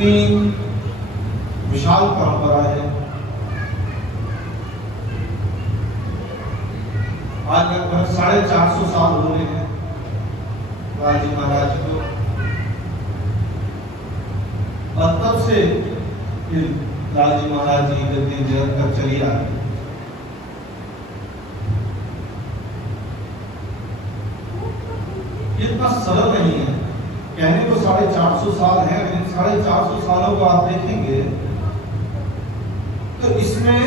इतनी विशाल परंपरा है। आज लगभग 450 साल हो रहे हैं लालजी महाराज को, और तब से लालजी महाराज जी गद्दी निरंतर चली आ रही। इतना सरल नहीं है, कहने को 450 साल है, लेकिन 450 सालों को आप देखेंगे तो इसमें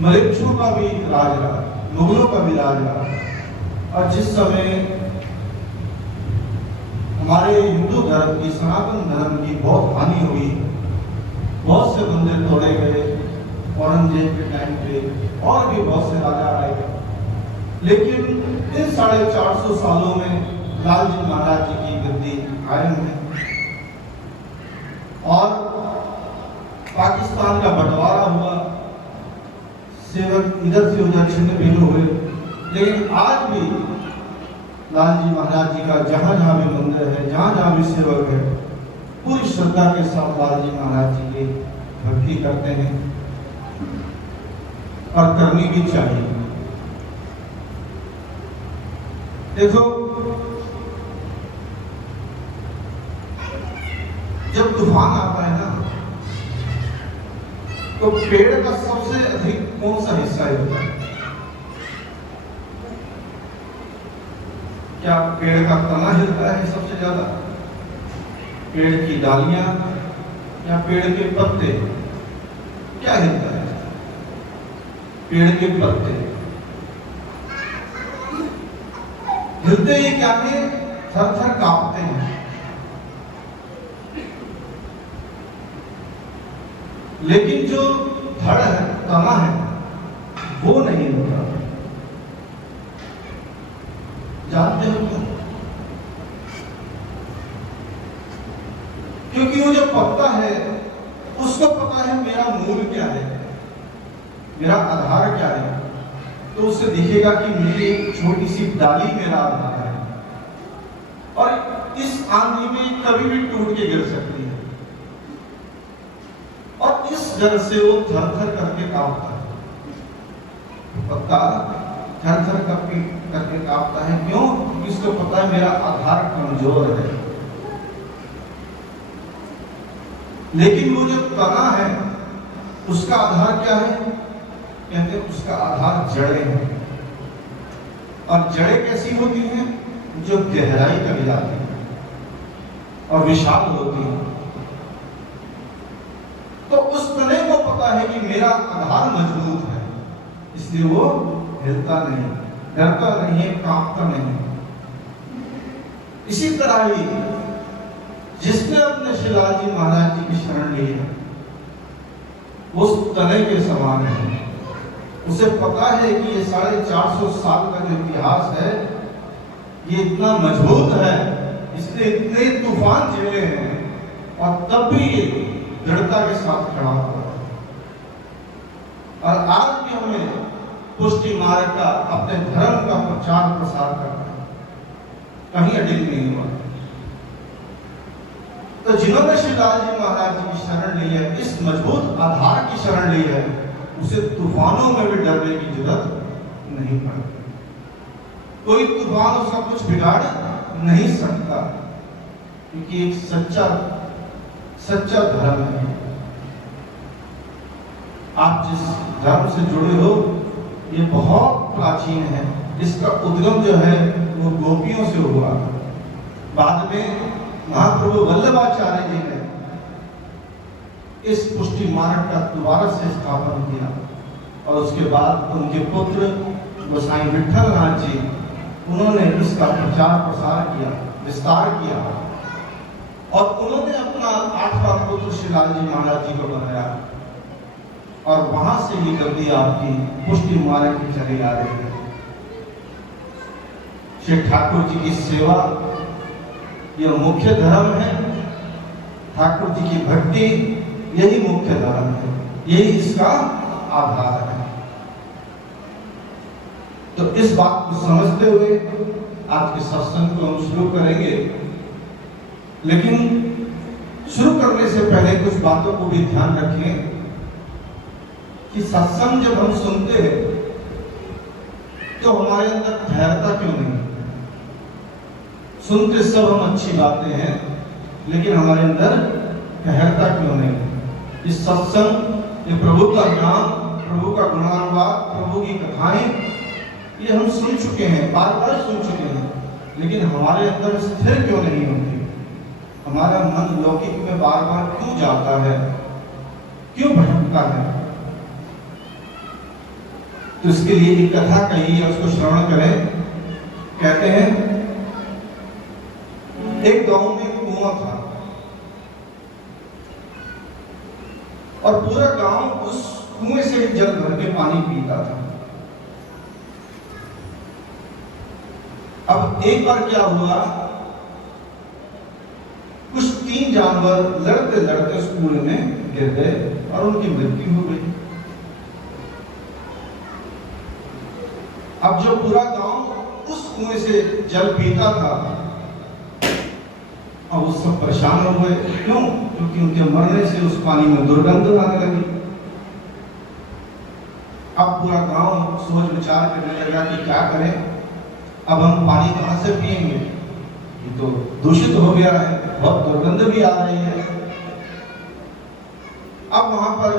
मलेच्छु का भी राज रहा, मुगलों का भी राज रहा। और जिस समय हमारे हिंदू धर्म की, सनातन धर्म की बहुत हानि हुई, बहुत से मंदिर तोड़े गए औरंगजेब के टाइम पे, और भी बहुत से राजा आए, लेकिन इन 450 सालों में लालजी महाराज जी की गद्दी कायम है। और पाकिस्तान का बंटवारा हुआ, सेवक इधर से उधर छिन्न भिन्न हुए, लेकिन आज भी लालजी महाराज जी का जहां जहां भी मंदिर है, जहां जहां भी सेवक है, पूरी श्रद्धा के साथ लालजी महाराज जी की भक्ति करते हैं, और करनी भी चाहिए। देखो, जब तूफान आता है ना, तो पेड़ का सबसे अधिक कौन सा हिस्सा होता है? क्या पेड़ का तना हिलता है सबसे ज्यादा, पेड़ की डालियां, या पेड़ के पत्ते? क्या हिलता है? पेड़ के पत्ते हिलते ही क्या है, थर थर कांपते हैं। लेकिन जो धड़ है, तना है, वो नहीं होता। जानते हो क्यों? क्योंकि वो जो पत्ता है, उसको पता है मेरा मूल क्या है, मेरा आधार क्या है। तो उसे दिखेगा कि मेरी एक छोटी सी डाली मेरा आधार है, और इस आंधी में कभी भी टूट के गिर सकती है, और इस डर से वो थर थर करके कांपता है। पत्ता थर थर करके कांपता है, क्यों? क्योंकि उसको पता है मेरा आधार कमजोर है। लेकिन वो जो तना है, उसका आधार क्या है? कहते हैं उसका आधार जड़ें हैं। और जड़ें कैसी होती हैं? जो गहराई तक जाती हैं और विशाल होती हैं। तो उस तने को पता है कि मेरा आधार मजबूत है, इसलिए वो हिलता नहीं, डरता नहीं है, कांपता नहीं। इसी तरह ही जिसने अपने श्री लालजी महाराज जी की शरण ली है, वो उस तने के समान है। उसे पता है कि ये 450 साल का जो इतिहास है, ये इतना मजबूत है, इसने इतने तूफान झेले हैं, और तब भी ये दृढ़ता के साथ खड़ा हुआ है। और आज भी हमें पुष्टि मार्ग का, अपने धर्म का प्रचार प्रसार करना है, कहीं अडिग नहीं हुआ। तो जिन्होंने श्री लालजी महाराज जी की शरण ली है, इस मजबूत आधार की शरण ली है, उसे तूफानों में भी डरने की जरूरत नहीं पड़ती। कोई तूफान उसका कुछ बिगाड़ नहीं सकता, क्योंकि एक सच्चा धर्म है। आप जिस धर्म से जुड़े हो, ये बहुत प्राचीन है। इसका उद्गम जो है वो गोपियों से हुआ। बाद में महाप्रभु वल्लभाचार्य जी ने इस पुष्टि मार्ग का दोबारा से स्थापन किया, और उसके बाद उनके पुत्र गोसाई विठल नाथ जी, उन्होंने इसका प्रचार प्रसार किया, विस्तार किया, और उन्होंने अपना 8वां पुत्र श्री लालजी महाराज जी को बनाया, और वहां से ही गद्दी आपकी पुष्टि मार्ग की चली आ रही है। श्री ठाकुर जी की सेवा यह मुख्य धर्म है, ठाकुर जी की भक्ति यही मुख्य धर्म है, यही इसका आधार है। तो इस बात को समझते हुए आज के सत्संग को हम शुरू करेंगे, लेकिन शुरू शुरू करने से पहले कुछ बातों को भी ध्यान रखें कि सत्संग जब हम सुनते हैं तो हमारे अंदर ठहरता क्यों नहीं? सुनते सब हम अच्छी बातें हैं, लेकिन हमारे अंदर ठहरता क्यों नहीं? इस सत्संग, ये प्रभु का नाम, प्रभु का गुणानुवाद, प्रभु की कथाएं, ये हम सुन चुके हैं, बार बार सुन चुके हैं, लेकिन हमारे अंदर स्थिर क्यों नहीं होती? हमारा मन लौकिक में बार बार क्यों जाता है, क्यों भटकता है? तो इसके लिए एक कथा कही है, उसको श्रवण करें। कहते हैं एक गांव में एक कुआं था और पूरा गांव उस कुएं से जल भर के पानी पीता था। अब एक बार क्या हुआ, कुछ 3 जानवर लड़ते लड़ते उस कुएं में गिर गए और उनकी मृत्यु हो गई। अब जो पूरा गांव उस कुएं से जल पीता था, अब वो सब परेशान हो गए। क्यों? क्योंकि उनके मरने से उस पानी में दुर्गंध आने लगी। अब पूरा गांव सोच विचार करने लगा कि क्या करें, अब हम पानी कहां से पिएंगे, ये तो दूषित हो गया है, बहुत दुर्गंध भी आ रही है। अब वहां पर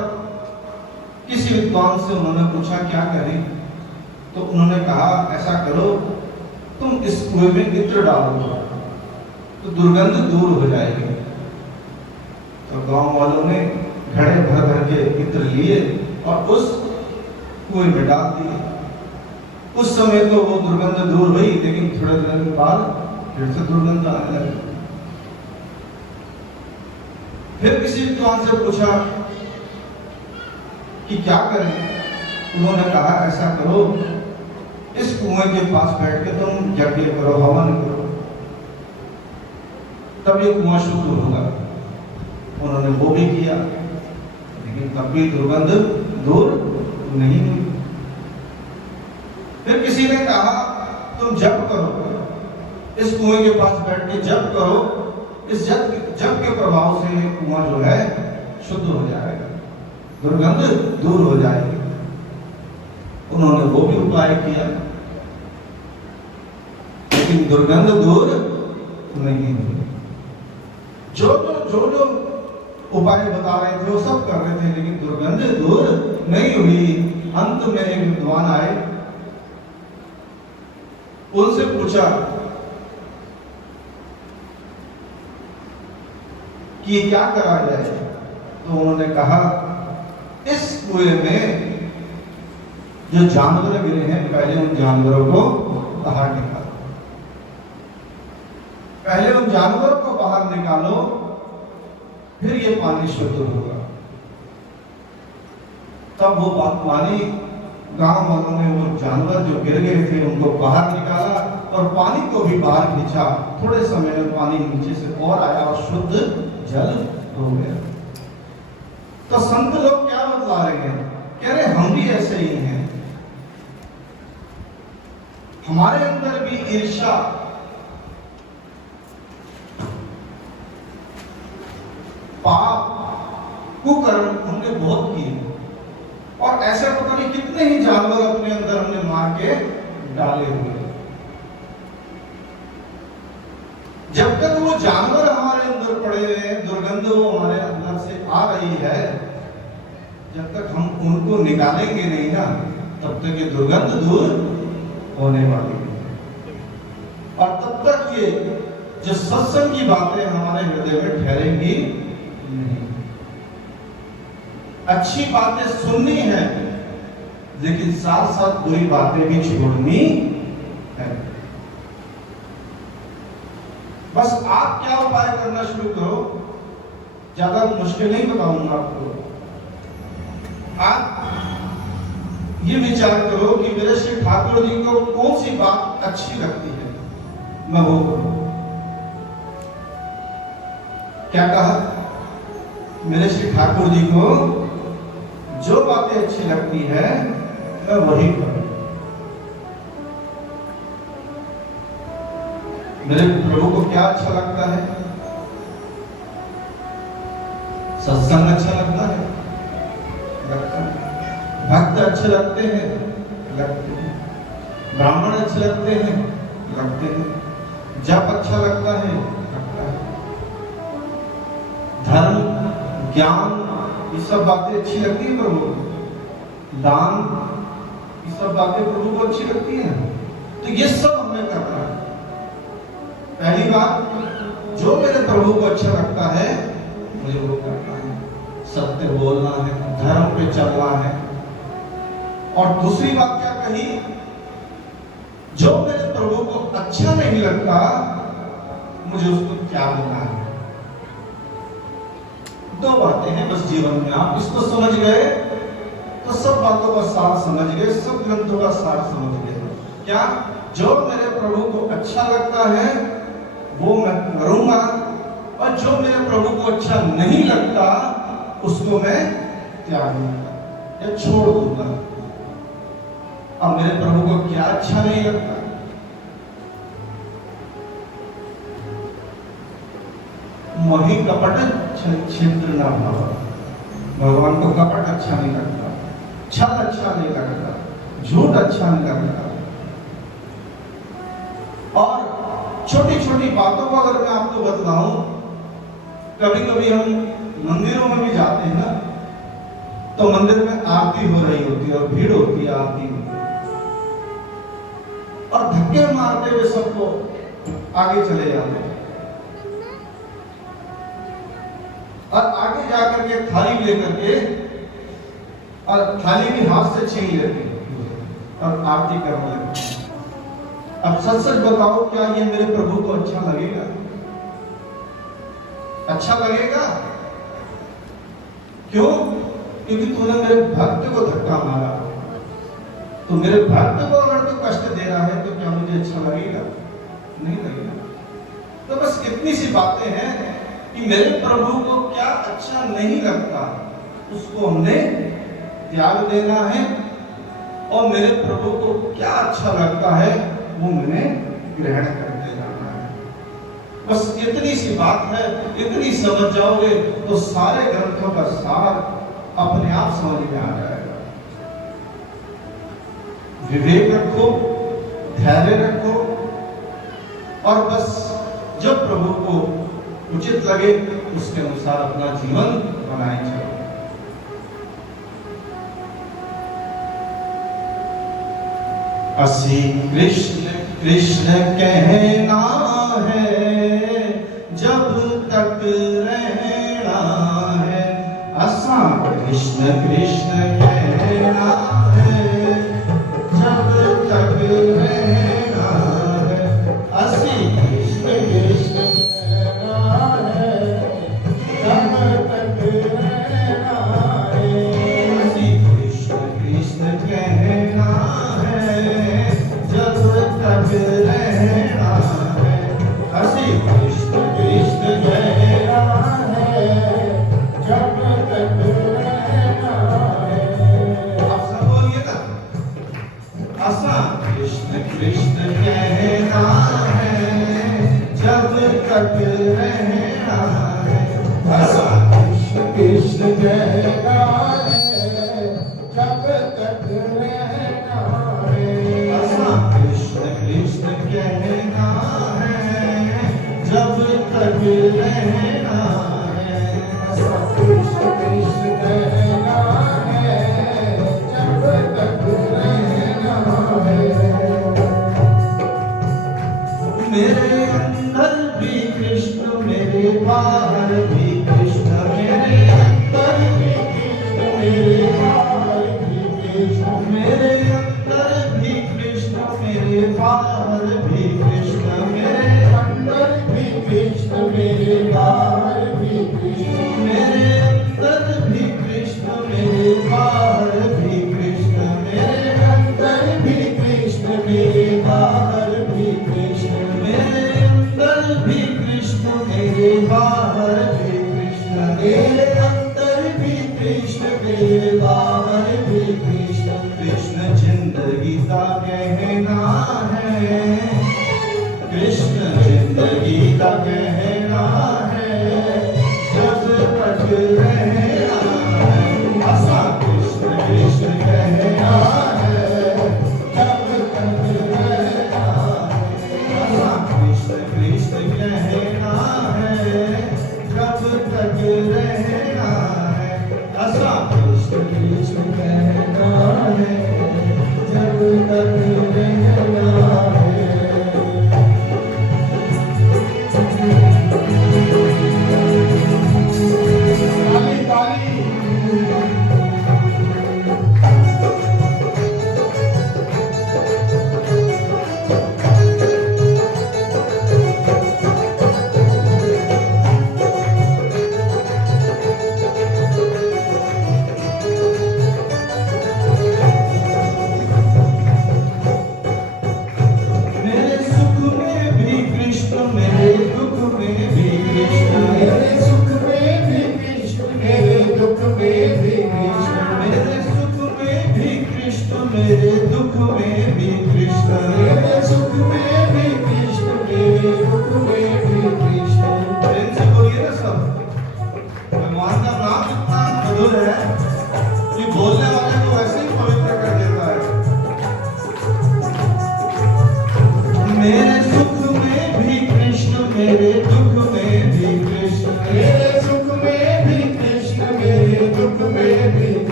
किसी विद्वान से उन्होंने पूछा क्या करें, तो उन्होंने कहा ऐसा करो, तुम इस कुएं में इत्र डाल दो तो दुर्गंध दूर हो जाएगी। तो गांव वालों ने घड़े भर भर के इत्र लिए और उस कुएं में डाल दिए। उस समय तो वो दुर्गंध दूर हुई, लेकिन थोड़े दिन के बाद फिर से दुर्गंध आने लगी। फिर किसी विद्वान से पूछा कि क्या करें, उन्होंने कहा ऐसा करो, इस कुएं के पास बैठ के तुम यज्ञ करो, हवन करो, तब ये कुआं शुद्ध होगा। उन्होंने वो भी किया, लेकिन तब भी दुर्गंध दूर नहीं हुई। फिर किसी ने कहा तुम जप करो, इस कुएं के पास बैठ के जप करो, इस जप के प्रभाव से ये कुआं जो है शुद्ध हो जाएगा, दुर्गंध दूर हो जाएगी। उन्होंने वो भी उपाय किया, लेकिन दुर्गंध दूर नहीं हुई। जो उपाय बता रहे थे वो सब कर रहे थे, लेकिन दुर्गंध दूर नहीं हुई। अंत में एक विद्वान आए, उनसे पूछा कि क्या करा जाए, तो उन्होंने कहा इस कुएं में जो जानवर गिरे हैं, पहले उन जानवरों को बाहर निकालो, पहले उन जानवरों को बाहर निकालो, फिर ये पानी शुद्ध होगा। तब वो पानी, गांव वालों ने वो जानवर जो गिर गए थे उनको बाहर निकाला और पानी को भी बाहर खींचा। थोड़े समय में पानी नीचे से और आया और शुद्ध जल हो गया। तो संत लोग क्या बतला रहे हैं, कह रहे हम भी ऐसे ही हैं, हमारे अंदर भी ईर्ष्या, पाप, कुकर्म हमने बहुत किए और ऐसे पता नहीं कितने ही जानवर अपने अंदर हमने मार के डाले हुए। जब तक वो जानवर हमारे अंदर पड़े हुए हैं, दुर्गंध वो हमारे अंदर से आ रही है, जब तक हम उनको निकालेंगे नहीं ना, तब तक ये दुर्गंध दूर होने वाली है। और तब तक ये जो सत्संग की बातें हमारे हृदय में ठहरेंगी नहीं। अच्छी बातें सुननी है, लेकिन साथ साथ बुरी बातें भी छोड़नी है। बस आप क्या उपाय करना शुरू करो, ज्यादा मुश्किल नहीं बताऊंगा आपको। आप ये विचार करो कि मेरे श्री ठाकुर जी को कौन सी बात अच्छी लगती है, मैं वो करूं। क्या कहा? मेरे श्री ठाकुर जी को जो बातें अच्छी लगती है मैं वही करूं। मेरे प्रभु को क्या अच्छा लगता है, सत्संग अच्छा लगता है, लगता है। भक्त अच्छे लगते हैं, लगते हैं। ब्राह्मण अच्छे लगते हैं, लगते हैं। जप अच्छा लगता है, लगता है। धर्म, ज्ञान, ये सब बातें अच्छी लगती है प्रभु को। दान, ये सब बातें प्रभु को अच्छी लगती है। तो ये सब हमें करना है। पहली बात, जो मेरे प्रभु को अच्छा लगता है मुझे वो करना है, सत्य बोलना है, धर्म पे चलना है। और दूसरी बात क्या कही, जो मेरे प्रभु को अच्छा नहीं लगता मुझे उसको त्याग देना है। दो बातें हैं बस जीवन में, आप इसको समझ गए तो सब बातों का सार समझ गए, सब ग्रंथों का सार समझ गए। क्या, जो मेरे प्रभु को अच्छा लगता है वो मैं करूंगा, और जो मेरे प्रभु को अच्छा नहीं लगता उसको मैं त्याग दूंगा या छोड़ दूंगा। अब मेरे प्रभु को क्या अच्छा नहीं लगता? मोहि कपट क्षेत्र न भव। भगवान को कपट अच्छा नहीं लगता, छल अच्छा नहीं लगता, झूठ अच्छा नहीं लगता। और छोटी छोटी बातों को अगर मैं आपको बतलाऊं, कभी कभी हम मंदिरों में भी जाते हैं ना, तो मंदिर में आरती हो रही होती है और भीड़ होती है आरती में, और धक्के मारते हुए सबको आगे चले जाते हैं, और आगे जाकर के थाली लेकर के, और थाली भी हाथ से छीन लेते हैं और आरती करने लगते हैं। अब सच सच बताओ, क्या ये मेरे प्रभु को अच्छा लगेगा? अच्छा लगेगा? क्यों? क्योंकि तूने मेरे भक्त को धक्का मारा। तो मेरे भक्त को अगर तू कष्ट दे रहा है तो क्या मुझे अच्छा लगेगा? नहीं लगेगा। तो बस इतनी सी बातें हैं कि मेरे प्रभु को क्या अच्छा नहीं लगता उसको हमने त्याग देना है, और मेरे प्रभु को क्या अच्छा लगता है वो मैंने ग्रहण करते जाना है। बस इतनी सी बात है, इतनी समझ जाओगे तो सारे ग्रंथों का सार अपने आप समझ में आ जाएगा। विवेक रखो, धैर्य रखो, और बस जब प्रभु को उचित लगे उसके अनुसार अपना जीवन बनाए चलो। असी कृष्ण कृष्ण कहना है जब तक रहना है। असा कृष्ण कृष्ण कहना है जब तक रहना है। असी कृष्ण कृष्ण कृष्ण कहना है जब तक रहना है। ऐसा कृष्ण कृष्ण कहना है जब तक रहना है। ऐसा कृष्ण कृष्ण कहना है जब तक रहना है। मेरे अंदर भी कृष्ण, मेरे बाहर भी कृष्ण, मेरे अंदर भी कृष्ण, मेरे बाहर भी कृष्ण, मेरे अंदर भी कृष्ण, मेरे बाहर भी कृष्ण, मेरे अंदर भी कृष्ण, मेरे बाहर भी कृष्ण, मेरे अंदर भी कृष्ण, मेरे बाहर भी कृष्ण, मेरे अंदर भी कृष्ण, मेरे बाहर भी कृष्ण, मेरे अंदर भी कृष्ण, मेरे बाहर भी कृष्ण, मेरे अंदर भी कृष्ण, मेरे बाहर भी कृष्ण। कृष्ण जिंदगी का कहना है, कृष्ण जिंदगी का कहना है, जब तक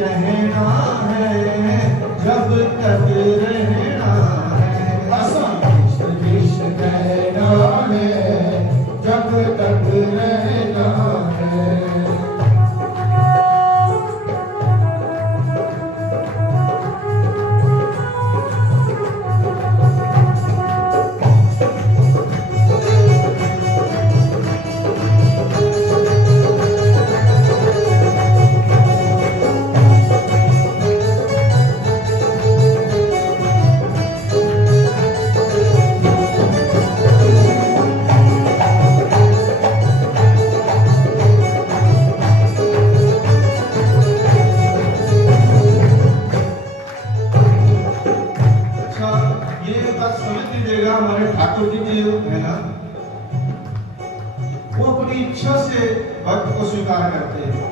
कहना है जब तक रहना है। कृष्ण कृष्ण कहना है जब तक रहना है। हमारे ठाकुर जी जो है ना, वो अपनी इच्छा से भक्त को स्वीकार करते हैं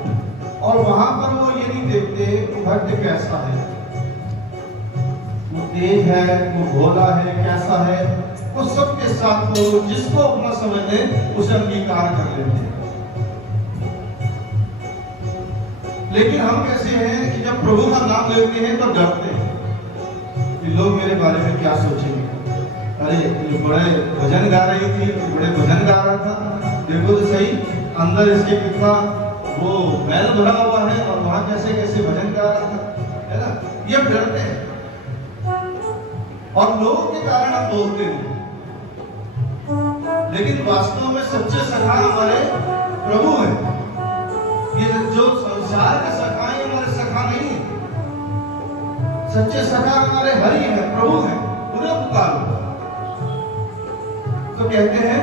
और वहां पर वो ये नहीं देखते कि भक्त कैसा है, वो तेज है, वो भोला है, कैसा है, वो सबके साथ वो जिसको अपना समझते उसे अंगीकार कर लेते हैं। लेकिन हम कैसे हैं कि जब प्रभु का नाम लेते हैं तो डरते हैं कि लोग मेरे बारे में क्या सोचेंगे। अरे ये बड़े भजन गा रही थी, बड़े भजन गा रहा था, देखो तो सही अंदर इसके कितना वो मैल भरा हुआ है और वहां कैसे कैसे भजन गा रहा था, है ना। ये डरते हैं और लोगों के कारण हम बोलते हैं, लेकिन वास्तव में सच्चे सखा हमारे प्रभु हैं। ये जो संसार के सखा हैं हमारे सखा नहीं है, सच्चे सखा हमारे हरि हैं, प्रभु हैं, उन्हें पुकारो। तो कहते हैं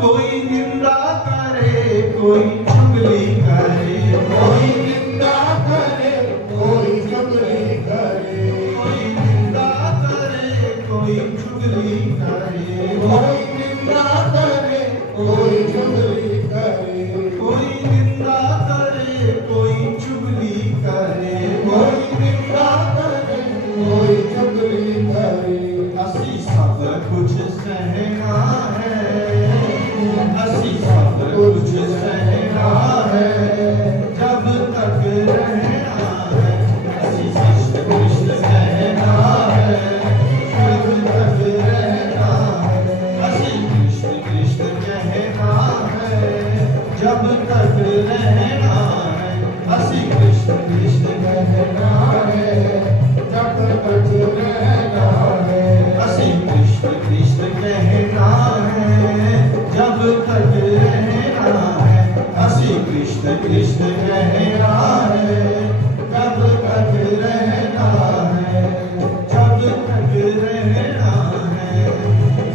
कोई निंदा करे, कोई चुगली करे, कोई निंदा करे, कोई चुगली करे, कोई निंदा करे, कोई चुगली करे, कोई निंदा करे, कोई चुगली करे, कोई निंदा करे, कोई चुगली करे, कोई निंदा करे, कोई चुगली करे। असी सब कुछ सहना है, असी सब कुछ सहना है जब तक रहना है। असी सब कुछ सहना है जब तक रहना है। असी कृष्ण कृष्ण कहना है जब तक रहना है। असी कृष्ण कृष्ण कहना है जब तक रहना है। असी कृष्ण कृष्ण कहना है जब तक रहना है। असी कृष्ण कृष्ण कहना है जब तक रहना है। जब तक रहना है,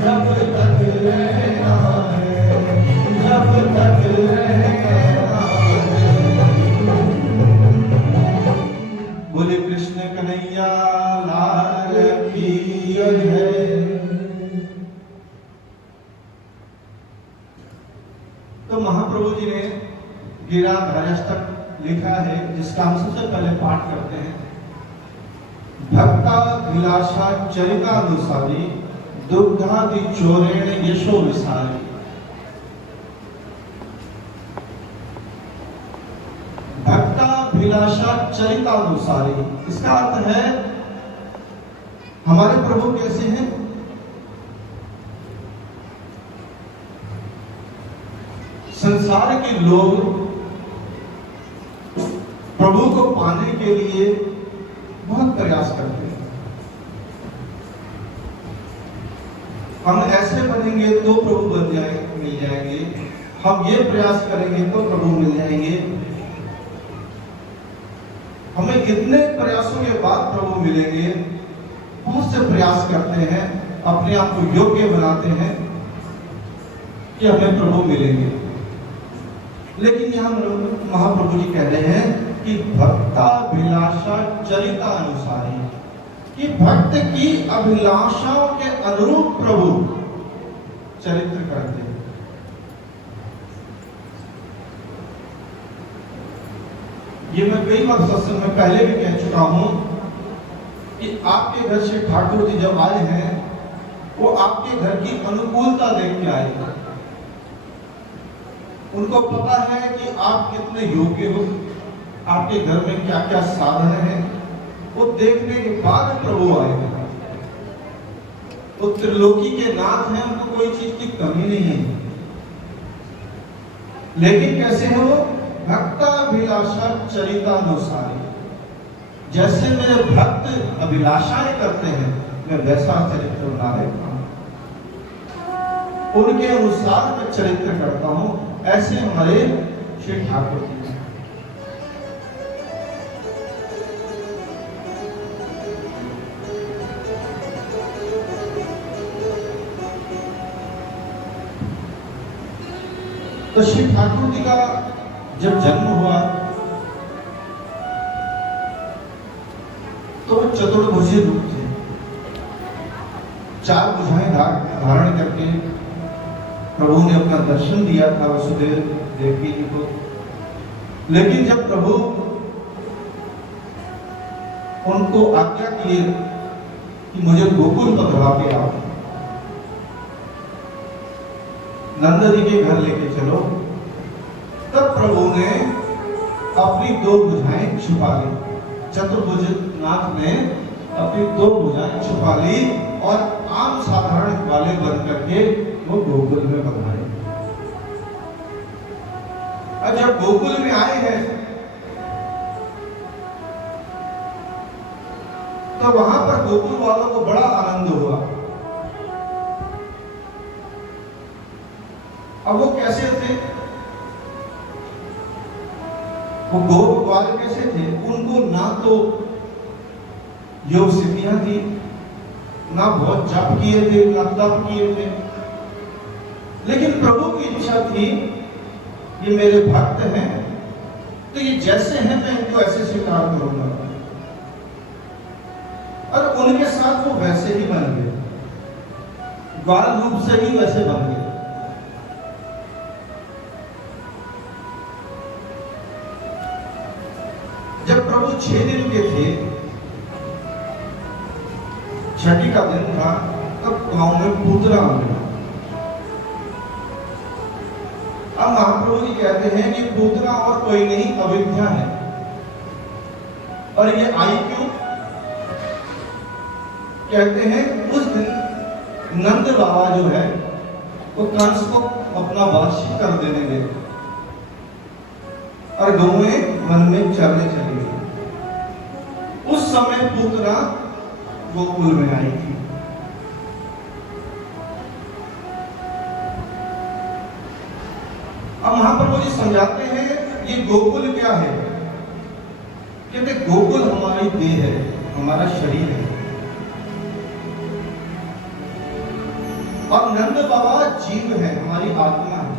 जब तक रहना है, जब तक रहना है। बोले कृष्ण कन्हैया लाल की जय। तो महाप्रभु जी ने गिरिराजअष्टक लिखा है, जिसका हम सबसे पहले पाठ करते हैं। भक्ता विलासा चरितानुसारी दुग्धादि चोरेण यशो विसारी। भक्ता विलासा चरितानुसारी, इसका अर्थ है हमारे प्रभु कैसे हैं। संसार के लोग प्रभु को पाने के लिए बहुत प्रयास करते हैं। हम ऐसे बनेंगे तो प्रभु बन जाएंगे, मिल जाएंगे, हम ये प्रयास करेंगे तो प्रभु मिल जाएंगे। हमें इतने प्रयासों के बाद प्रभु मिलेंगे। बहुत से प्रयास करते हैं, अपने आप को योग्य बनाते हैं कि हमें प्रभु मिलेंगे। लेकिन यहाँ महाप्रभु जी कह रहे हैं कि भक्ता अभिलाषा चरिता अनुसारी, कि भक्त की अभिलाषाओं के अनुरूप प्रभु चरित्र करते हैं। ये मैं कई बार सत्संग में पहले भी कह चुका हूं कि आपके घर से ठाकुर जी जब आए हैं, वो आपके घर की अनुकूलता देख के आए। उनको पता है कि आप कितने योग्य हो, आपके घर में क्या क्या साधन है। वो देखने के बाद प्रभु आएगा। वो त्रिलोकी के नाथ हैं, उनको कोई चीज की कमी नहीं है। लेकिन कैसे है वो? भक्ताभिलाषा चरितानुसारी। जैसे मेरे भक्त अभिलाषाएं करते हैं, मैं वैसा चरित्र बना लेता हूं, उनके अनुसार मैं चरित्र करता हूं। ऐसे हमारे श्री ठाकुर जी हैं। तो श्री ठाकुर जी का जब जन्म हुआ तो वो चतुर्भुजी रूप थे, 4 भुजाएं धारण करके प्रभु ने अपना दर्शन दिया था वसुदेव देवकी जी को। लेकिन जब प्रभु उनको आज्ञा किए कि मुझे गोकुल पधरा के आओ, नंद जी के घर लेके चलो, तब प्रभु ने अपनी 2 भुजाएं छुपा ली। चतुर्भुज नाथ ने अपनी 2 भुजाएं छुपा ली और आम साधारण वाले बन करके वो गोकुल में बधाए। और जब गोकुल में आए हैं तो वहां पर गोकुल वालों को बड़ा आनंद हुआ। अब वो कैसे थे? वो गोप वाले कैसे थे? उनको ना तो योग सिद्धियां थी, ना बहुत जप किए थे, ना तप किए थे। लेकिन प्रभु की इच्छा थी ये मेरे भक्त हैं, तो ये जैसे हैं मैं इनको ऐसे स्वीकार करूंगा। और उनके साथ वो वैसे ही बन गए, बाल रूप से ही वैसे बन गए। जब प्रभु 6 दिन के थे, छठी का दिन था, तब गांव में पूतना आ गया। अब महाप्रभु जी कहते हैं कि पूतना और कोई नहीं, अविद्या है। और ये आई क्यों? कहते हैं उस दिन नंद बाबा जो है वो कंस को अपना वासी कर देने गए और गौएं वन में चरने चली गई। उस समय पूतना गोकुल में आई थी। अब महाप्रभु जी समझाते हैं ये गोकुल क्या है? कहते गोकुल हमारी देह है, हमारा शरीर है। और नंद बाबा जीव है, हमारी आत्मा है।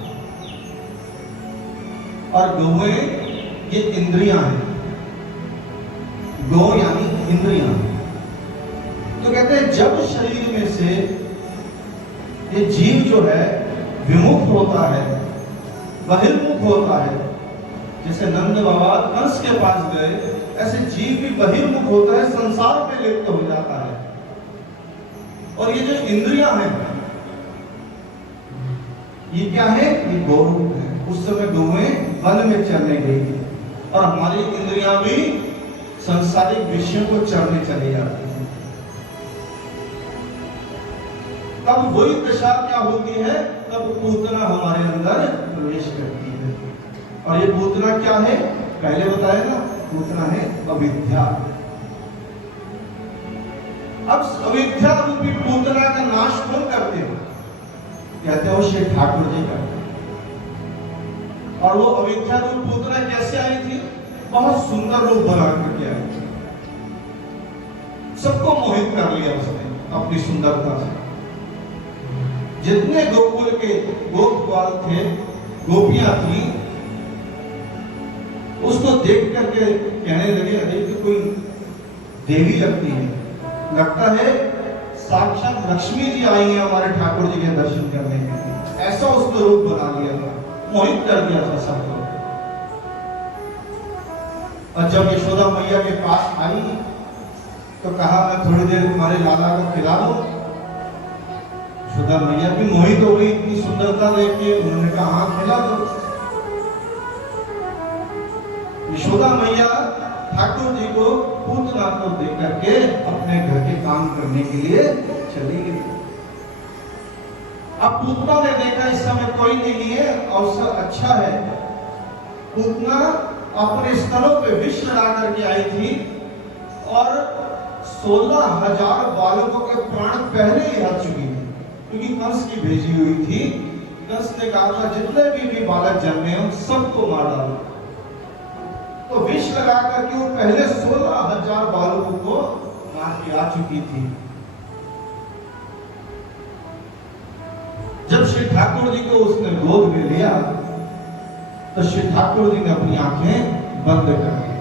और गौएं ये इंद्रियां हैं। गौ यानी इंद्रियां। तो कहते हैं जब शरीर में से ये जीव जो है विमुक्त होता है, बहिर्मुख होता है, जैसे नंद बाबा कंस के पास गए, ऐसे जीव भी बहिर्मुख होता है, संसार में लिप्त हो जाता है। और ये जो इंद्रियां हैं ये क्या है? ये गौरूप है। उस समय गौएं वन में चरने गई थी और हमारी इंद्रियां भी सांसारिक विषयों को चरने चली जाती है। तब वही दशा क्या होती है? तब पूतना हमारे अंदर प्रवेश करती है। और ये पूतना क्या है? पहले बताया ना, पूतना है अविद्या। अब अविद्या रूपी पूतना का नाश कौन करते हैं? कहते हो श्री ठाकुर जी करते हैं। और वो अविद्या रूप पूतना कैसे आई थी? बहुत सुंदर रूप बना करके आई थी। सबको मोहित कर लिया उसने अपनी सुंदरता से। जितने गोकुल के गोपवाल थे, गोपियां थी, उसको देख करके कहने लगे अरे तो कोई देवी लगती है, लगता है साक्षात लक्ष्मी जी आई है हमारे ठाकुर जी के दर्शन करने के लिए। ऐसा उसको रूप बना लिया था, मोहित कर दिया था सबको। और जब यशोदा मैया के पास आई तो कहा मैं थोड़ी देर तुम्हारे लाला को खिला दो। यशोदा मैया भी मोहित हो गई इतनी सुंदरता देख के। उन्होंने कहा हाँ खिला दो। यशोदा मैया ठाकुर जी को पूतना को दे करके अपने घर के काम करने के लिए चली गई। अब पूतना ने देखा इस समय कोई नहीं है, अवसर अच्छा है। पूतना अपने स्तनों पे विष लगा करके आई थी और 16,000 बालकों के प्राण पहले ही हट चुकी थी, क्योंकि कंस की भेजी हुई थी। कंस ने कहा था जितने भी बालक जन्मे हो सबको मार डालो, तो विष लगा करके वो पहले 16,000 बालकों को मार के आ चुकी थी। जब श्री ठाकुर जी को उसने गोद में लिया तो श्री ठाकुर जी ने अपनी आंखें बंद कर दी।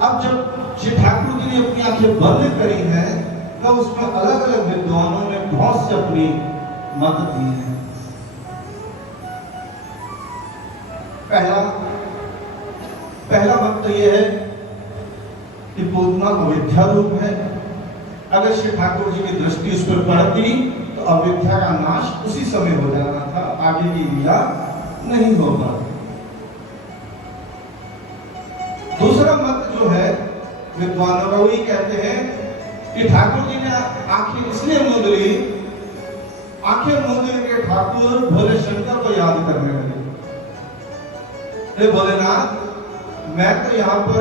अब जब श्री ठाकुर जी ने अपनी आंखें बंद करी हैं तो उसमें अलग अलग विद्वानों ने बहुत से अपनी मत दी है। पहला मत तो यह है कि पूतना अविद्या रूप है। अगर श्री ठाकुर जी की दृष्टि उस पर पड़ती तो अविद्या का नाश उसी समय हो जाना था, आगे की लीला नहीं हो पाती। दूसरा मत जो है विद्वानों वही कहते हैं कि ठाकुर जी ने आंखें इसलिए मूंद ली, आंखें मूंद के ठाकुर भोले शंकर को याद करने लगे। हे भोलेनाथ, मैं तो यहाँ पर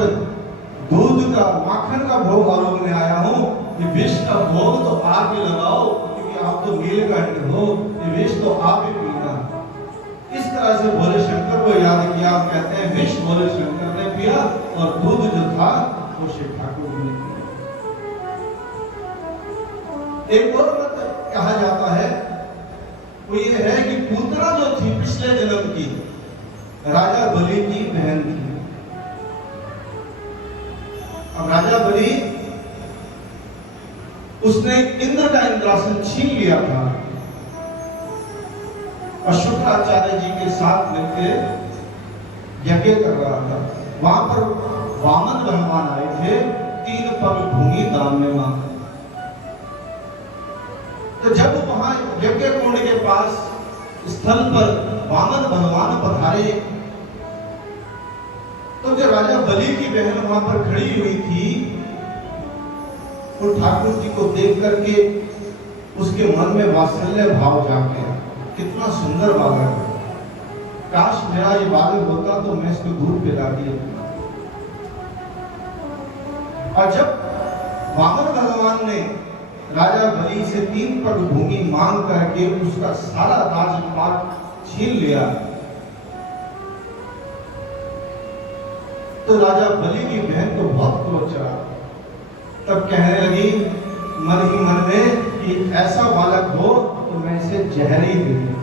दूध का माखन का भोग आरोपने आया हूँ, ये विष का भोग तो आप ही लगाओ, क्योंकि आप तो नीलकंठ हो, ये विष तो आप ही पीना। इस तरह से भोले शंकर को याद किया। आप कहते हैं विष भोले शंकर ने पिया और दूध जो था वो श्री ठाकुर जी ने पिया। एक और मत कहा जाता है वो ये है कि पूतना जो थी पिछले जन्म की राजा बलि की बहन थी। अब राजा बलि उसने इंद्र का इंद्रासन छीन लिया था और शुक्राचार्य जी के साथ मिलकर यज्ञ कर रहा था। वहां पर वामन भगवान आए थे, 3 पग भूमि दान में मांगा। तो जब वहां यज्ञ कुंड के पास स्थल पर वामन भगवान पधारे तो जो राजा बलि की बहन वहां पर खड़ी हुई थी वो ठाकुर जी को देख करके उसके मन में वात्सल्य भाव जागे। कितना सुंदर बालक है, काश मेरा ये बालक होता तो मैं इसको दूध पिला दिया। और जब वामन भगवान ने राजा बलि से 3 पग भूमि मांग करके उसका सारा राजपाट छीन लिया तो राजा बलि की बहन को बहुत क्रोध चढ़ा। तब कहने लगी मन ही मन में कि ऐसा बालक हो तो मैं इसे जहर ही दे दूं।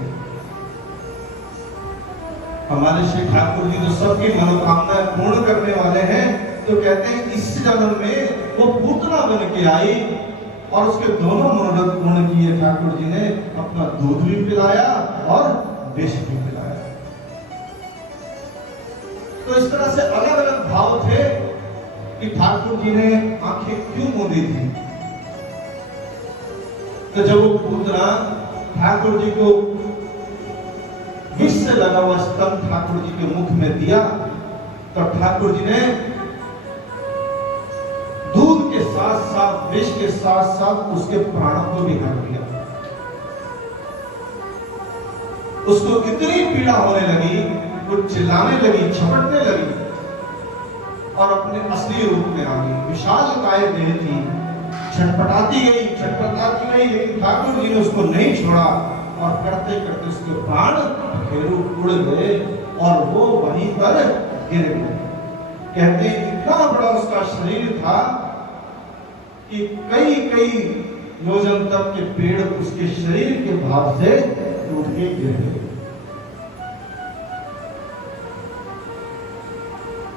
हमारे श्री ठाकुर जी जो सबकी मनोकामना पूर्ण करने वाले हैं, तो कहते हैं इस जन्म में वो पूतना बन के आई और उसके दोनों मनोरथ पूर्ण किए। ठाकुर जी ने अपना दूध भी पिलाया और विष भी पिलाया। तो इस तरह से अलग अलग भाव थे कि ठाकुर जी ने आंखें क्यों मूंदी थी। तो जब वो पूतना ठाकुर जी को विष से लगा हुआ स्तन ठाकुर जी के मुख में दिया तो ठाकुर जी ने दूध के साथ साथ विष के साथ साथ उसके प्राणों को भी हर दिया। उसको इतनी पीड़ा होने लगी, वो चिल्लाने लगी, छपटने लगी और अपने असली रूप में आ गई। विशाल काय देह थी, छटपटाती गई, लेकिन ठाकुर जी ने उसको नहीं छोड़ा और करते करते उसके प्राण फेरू उड़ गए और वो वहीं पर गिर गए। कहते इतना बड़ा उसका शरीर था कि कई कई योजन तक के पेड़ उसके शरीर के भाव से टूट के गिर गए।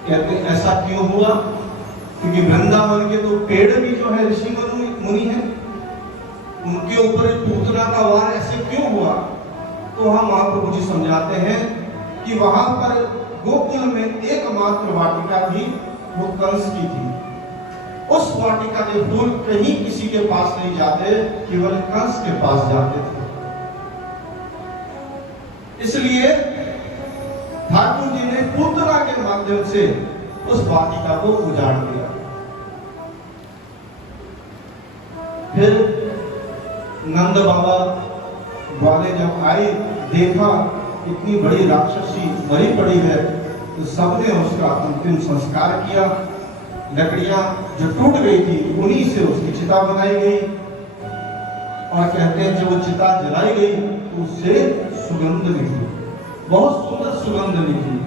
कहते ऐसा क्यों हुआ? क्योंकि वृंदावन के तो पेड़ भी जो है ऋषि मुनि है, उनके ऊपर पूतना का वार ऐसे क्यों हुआ? तो हम महाप्रभु जी समझाते हैं कि वहां पर गोकुल में एकमात्र वाटिका थी, वो कंस की थी। उस वाटिका के फूल कहीं किसी के पास नहीं जाते, केवल कंस के पास जाते थे। इसलिए ठाकुर जी ने पूतना के माध्यम से उस वाटिका को उजाड़ दिया। फिर नंद बाबा वाले जब आए, देखा इतनी बड़ी राक्षसी मरी पड़ी है, तो सबने उसका अंतिम संस्कार किया। लकड़ियां जो टूट गई थी उन्हीं से उसकी चिता बनाई गई, और कहते हैं जब वो चिता जलाई गई तो उससे सुगंध निकली, बहुत सुंदर सुगंध निकली।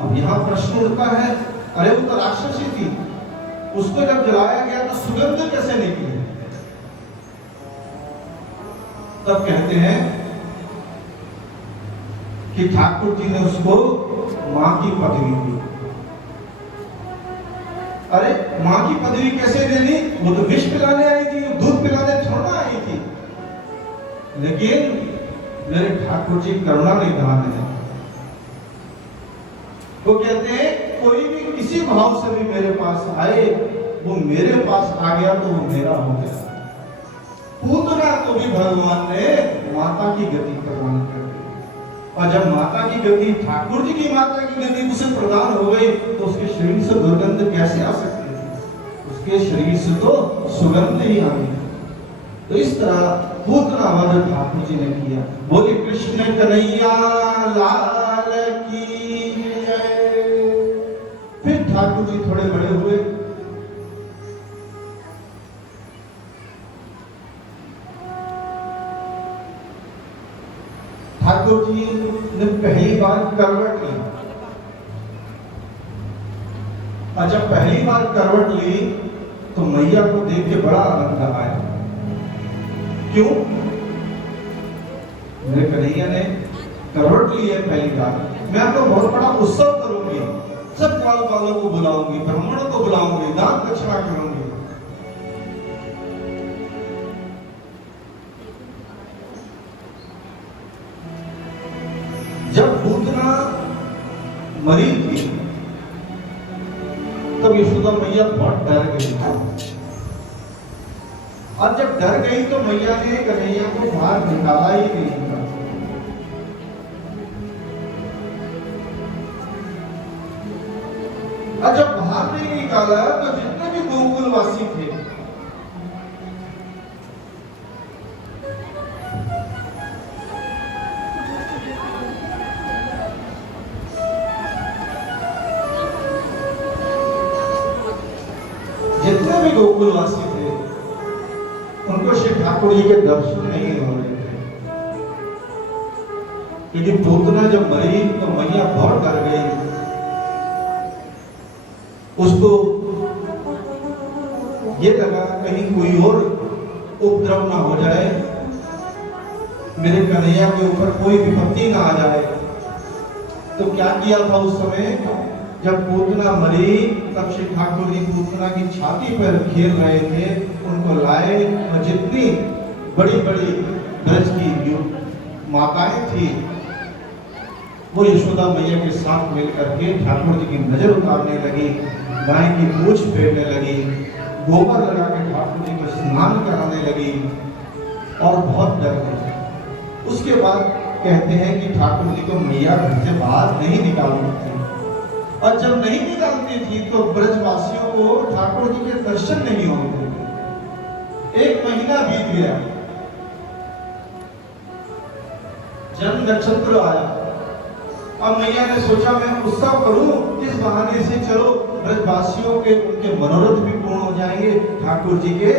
अब यहाँ प्रश्न उठता है, अरे वो तो राक्षसी थी, उसको जब जलाया गया तो सुगंध कैसे निकली? तब कहते हैं कि ठाकुर जी ने उसको मां की पदवी दी। अरे मां की पदवी कैसे दे दी? वो तो विष पिलाने आई थी, दूध पिलाने थोड़ा आई थी। लेकिन मेरे ठाकुर जी करुणा निधान है, वो कहते हैं कोई भी किसी भाव से भी मेरे पास आए, वो मेरे पास आ गया तो वो मेरा हो गया। पूतना को भी भगवान ने माता की गति प्रदान कर दी, और जब माता की गति, ठाकुर जी की माता की गति उसे प्रदान हो गई, तो उसके शरीर से दुर्गंध कैसे आ सकती है? उसके शरीर से तो सुगंध ही आ गई। तो इस तरह पूतना वध ठाकुर जी ने किया। बोले कृष्ण कन्हैया लाल की जय। फिर ठाकुर जी थोड़े बड़े हुए, ठाकुर जी ने पहली बार करवट ली, और जब पहली बार करवट ली तो मैया को देख के बड़ा आनंद आया। क्यों? मेरे कन्हैया ने करवट ली है पहली बार, मैं आपको बहुत बड़ा उत्सव करूंगी, सब ग्राम वालों को बुलाऊंगी, ब्राह्मणों को बुलाऊंगी, दान दक्षिणा करूंगी। जब पूतना मरी थी तब यशोदा मैया बहुत डर गई, और जब डर गई तो मैया ने कन्हैया को बाहर निकाला ही नहीं था। और जब बाहर नहीं निकाला तो जितने भी गोकुलवासी थे, जितने भी गोकुलवासी थे, उनको श्री ठाकुर जी के दर्शन नहीं हो रहे थे, क्योंकि पूतना जब मरी तो मैया बहुत डर गई। उसको ये लगा कहीं कोई और उपद्रव ना हो जाए, मेरे कन्हैया के ऊपर कोई विपत्ति ना आ जाए। तो क्या किया था उस समय, जब पूतना मरी तब श्री ठाकुर जी पूतना की छाती पर खेल रहे थे, उनको लाए, और जितनी बड़ी बड़ी ब्रज की माताएं थी वो यशोदा मैया के साथ मिलकर के ठाकुर जी की नजर उतारने लगी, गाय की पूंछ फेरने लगी, गोबर लगा के ठाकुर जी को स्नान कराने लगी, और बहुत डर गई। उसके बाद कहते हैं कि ठाकुर जी को मैया घर से बाहर नहीं निकालती थी, और जब नहीं निकालती थी तो ब्रजवासियों को ठाकुर जी के दर्शन नहीं होते थे। एक महीना बीत गया, जन्म नक्षत्र आया। अब मैया ने सोचा मैं उत्सव करूं, इस बहाने से चलो ब्रजवासियों के उनके मनोरथ भी पूर्ण हो जाएंगे, ठाकुर जी के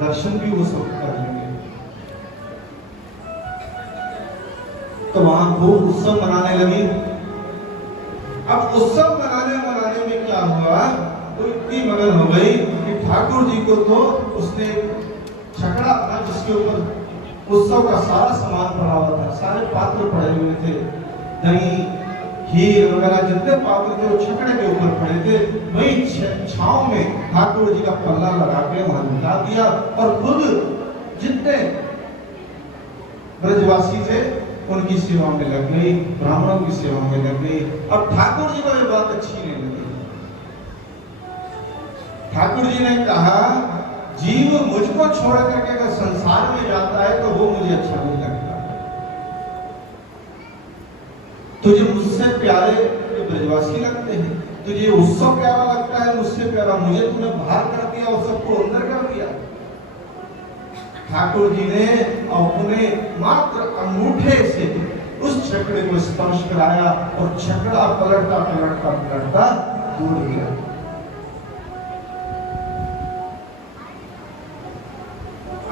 दर्शन भी वो सब कर लेंगे। तो वहां खूब उत्सव मनाने लगी। अब उत्सव मनाने में क्या हुआ, तो इतनी मगन हो गई कि ठाकुर जी को तो उसने छकड़ा था जिसके ऊपर उत्सव का सारा सामान पड़ा हुआ था, सारे पात्र पड़े हुए थे, दही खीर वगैरह जितने पात्र थे वो छकड़े के ऊपर पड़े थे। वही छांव में ठाकुर जी का पल्ला लगा के वहां लगा दिया, और खुद जितने ब्रजवासी थे उनकी सेवा में लग गई, ब्राह्मणों की सेवा में लग गई। अब ठाकुर जी को ये बात अच्छी नहीं लगी। ठाकुर जी ने कहा जीव मुझको छोड़ करके अगर संसार में जाता है तो वो मुझे अच्छा नहीं लगता। तुझे मुझसे प्यारे ये ब्रजवासी लगते हैं, तुझे उससे प्यारा लगता है मुझसे प्यारा, मुझे तूने बाहर कर दिया और सबको अंदर कर दिया। ठाकुर जी ने अपने मात्र अंगूठे से उस छकड़े को स्पर्श कराया और छकड़ा पलटता पलटता पलटता दूर गया।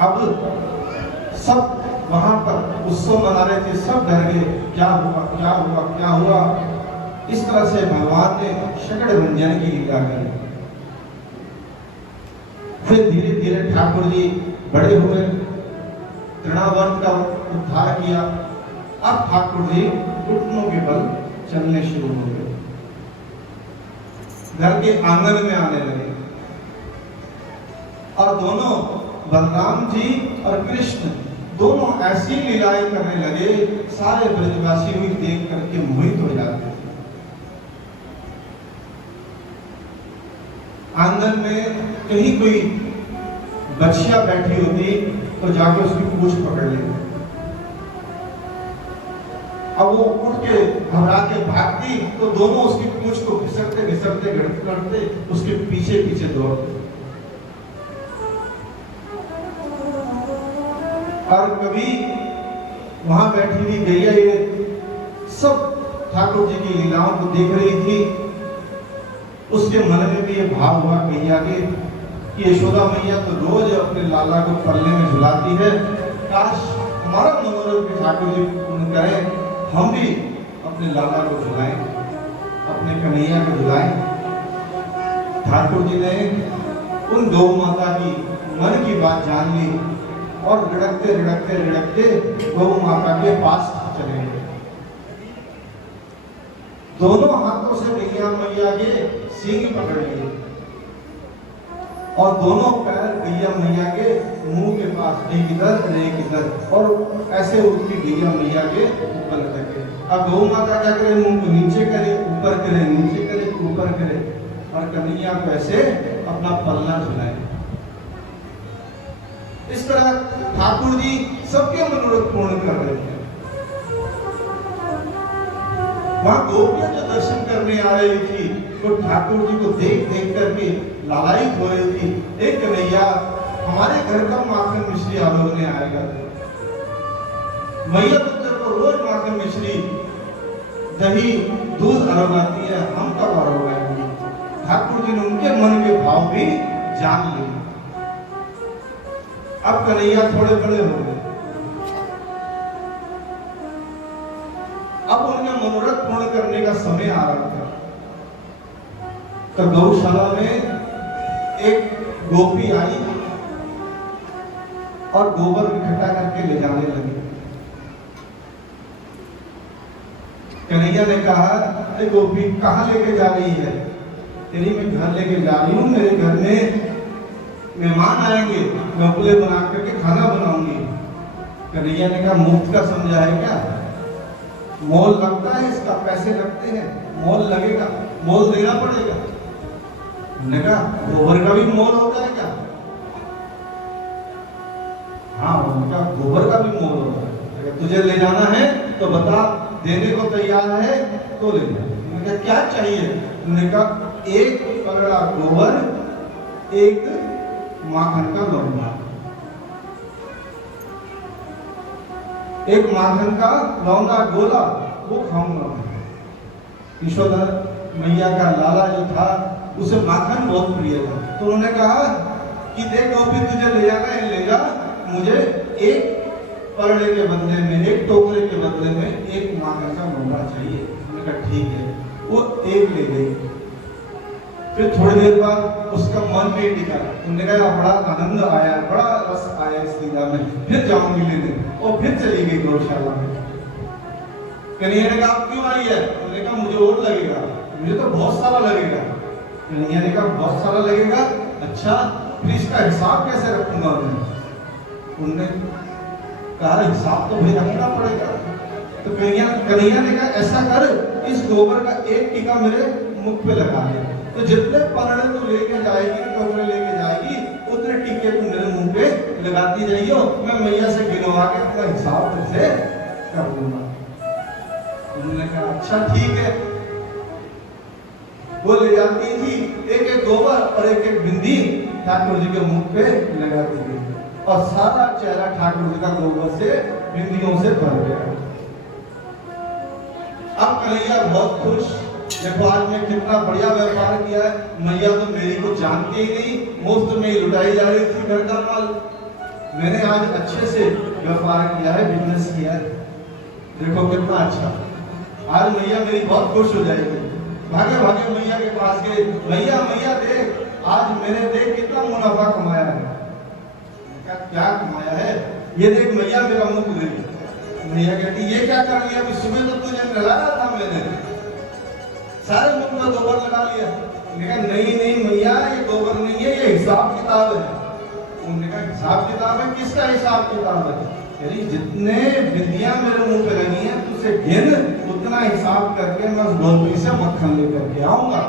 अब सब वहां पर उत्सव मना रहे थे, सब डर गए, क्या हुआ क्या हुआ क्या हुआ। इस तरह से भगवान ने शकड़ भंजन की लीला करी। फिर धीरे धीरे ठाकुर जी बड़े हुए, तृणावर्त का उद्धार किया। अब ठाकुर जी घुटनों के बल चलने शुरू हो गए, घर के आंगन में आने लगे और दोनों बलराम जी और कृष्ण दोनों ऐसी लीलाएं करने लगे, सारे ब्रजवासी भी देख करके मोहित हो जाते थे। आंगन में कहीं कोई बच्चियां बैठी होती तो जाके उसकी पूंछ पकड़ लेते, अब वो उठ के घबरा के भागती तो दोनों उसकी पूंछ को घिसटते घिसटते लड़ते उसके पीछे पीछे दौड़ते। और कभी वहां बैठी हुई गैया ये सब ठाकुर जी की लीलाओं को देख रही थी, उसके मन में भी ये भाव हुआ गैया के कि यशोदा मैया तो रोज अपने लाला को पल्ले में झुलाती है, काश हमारा मनोरथ भी ठाकुर जी पूर्ण करें, हम भी अपने लाला को झुलाएं, अपने कन्हैया को झुलाएं। ठाकुर जी ने उन गौ माता की मन की बात जान ली और रिड़कते रिड़कते रिड़कते गौ माता के पास चले गए। दोनों हाथों से गैया मैया के सींग पकड़ लिए और दोनों पैर गैया मैया के मुंह के पास, एक इधर एक इधर, और ऐसे उनकी गैया मैया के ऊपर लटके। अब गौ माता क्या करे, मुंह को नीचे करे, ऊपर करे, नीचे करे, ऊपर करे, और कन्हैया को ऐसे अपना पल्ला झुलाए। इस तरह ठाकुर जी सबके मनोरथ पूर्ण कर रहे थे। वहां गोपियां जो दर्शन करने आ रही थी तो ठाकुर जी को देख देख करके लालायित हो रही थी, एक कन्हैया हमारे घर का माखन मिश्री आलोकने आएगा, मैया पुत्र को रोज माखन मिश्री दही दूध आरोगाती है, हम कब आरोगाएंगे। ठाकुर जी ने उनके मन के भाव भी जान लिए। अब कन्हैया थोड़े बड़े हो गए, अब उनका मनोरथ पूर्ण करने का समय आ रहा था। तो गौशाला में एक गोपी आई और गोबर इकट्ठा करके ले जाने लगी। कन्हैया ने कहा, अरे गोपी कहाँ लेके जा रही है? तेरी मैं घर लेके जा रही हूँ, मेरे घर में मेहमान आएंगे, मैं उपले बना करके खाना बनाऊंगी। कन्हैया ने कहा, मुफ्त का समझा है क्या? मोल लगता है इसका, पैसे लगते हैं, मोल लगेगा, मोल देना पड़ेगा। उन्होंने कहा, गोबर का भी मोल होता है क्या? हाँ, उनका गोबर का भी मोल होता है। अगर तुझे ले जाना है तो बता, देने को तैयार है तो ले जा। उन्होंने कहा, क्या चाहिए? उन्होंने कहा, एक पगड़ा गोबर, एक माखन का लौंडा, एक माखन का लौंडा गोला, वो खाऊंगा। यशोदा मैया का लाला जो था उसे माखन बहुत प्रिय था, तो उन्होंने कहा कि देख गोपी, तुझे ले जाना है ले जा, मुझे एक परड़े के बदले में, एक टोकरे के बदले में एक माखन का लौंडा चाहिए। उन्होंने कहा ठीक है, वो एक ले गई। फिर थोड़ी देर बाद उसका मन नहीं टिका, उन्होंने कहा बड़ा आनंद आया, बड़ा रस आया इस लीला में, फिर जाऊंगी लेने, और फिर चली गई गौशाला में। कन्हैया ने कहा, आप क्यों आई है? उन्होंने कहा, मुझे और लगेगा, मुझे तो बहुत सारा लगेगा। कन्हैया ने कहा, बहुत सारा लगेगा? अच्छा, फिर इसका हिसाब कैसे रखूंगा? उन्होंने कहा, हिसाब तो भाई रखना पड़ेगा। तो कन्हैया ने कहा, ऐसा कर, इस गोबर का एक टीका मेरे मुख पे लगा दे, तो जितने पलड़े तू लेके जाएगी, टोकरे लेके जाएगी, उतने टीके तू मेरे मुंह पे लगाती जाइयो, मैं मैया से गिनवा के अपना हिसाब तुझसे कर दूंगा। उन्होंने कहा अच्छा ठीक है। वो ले जाती थी एक एक गोबर और एक एक बिंदी ठाकुर जी के मुंह पे लगाती थी और सारा चेहरा ठाकुर जी का गोबर से बिंदियों से भर गया। अब कन्हैया बहुत खुश, देखो आज मैं कितना बढ़िया व्यापार किया है, मैया तो मेरी को जानती ही नहीं, मुफ्त में ही लुटाई जा रही थी घर का माल, मैंने आज अच्छे से व्यापार किया है, बिजनेस किया है, देखो कितना अच्छा, आज मैया मेरी बहुत खुश हो जाएगी। भागे भागे मैया के पास गए, मैया मैया देख आज मैंने देख कितना मुनाफा कमाया है। क्या कमाया है? ये देख मैया मेरा मुंह देख। मैया कहती ये क्या कर लिया? अभी सुबह तो तुझे नहलाया था मैंने, सारे मुंह में गोबर लगा लिया। लेकिन नहीं नहीं मैया ये गोबर नहीं है, ये हिसाब किताब है। उन्होंने कहा हिसाब किताब है? किसका हिसाब किताब है? यानी जितने बिंदियां मेरे मुंह पे लगी हैं तुझसे गिन, उतना हिसाब करके मैं उस गोपी से मक्खन लेकर के आऊंगा।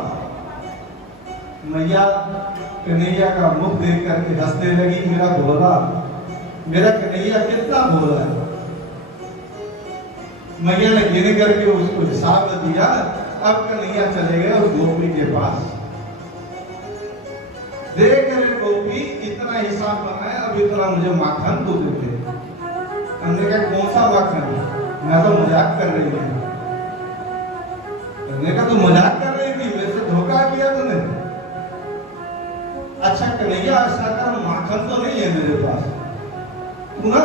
मैया कन्हैया का मुख देख करके हंसने लगी, मेरा भोला, मेरा कन्हैया कितना भोला है। मैया ने गिन करके उसको हिसाब दिया। अब कन्हैया चले गए उस गोपी के पास, देख रे गोपी इतना हिसाब बनाया, अब इतना मुझे माखन तू दे दे। हमने कहा कौन सा माखन? मैं तो मजाक कर रही थी। हमने कहा तू मजाक कर रही थी, मेरे से धोखा किया तूने। अच्छा कन्हैया ऐसा कर, माखन तो नहीं है मेरे पास, तू ना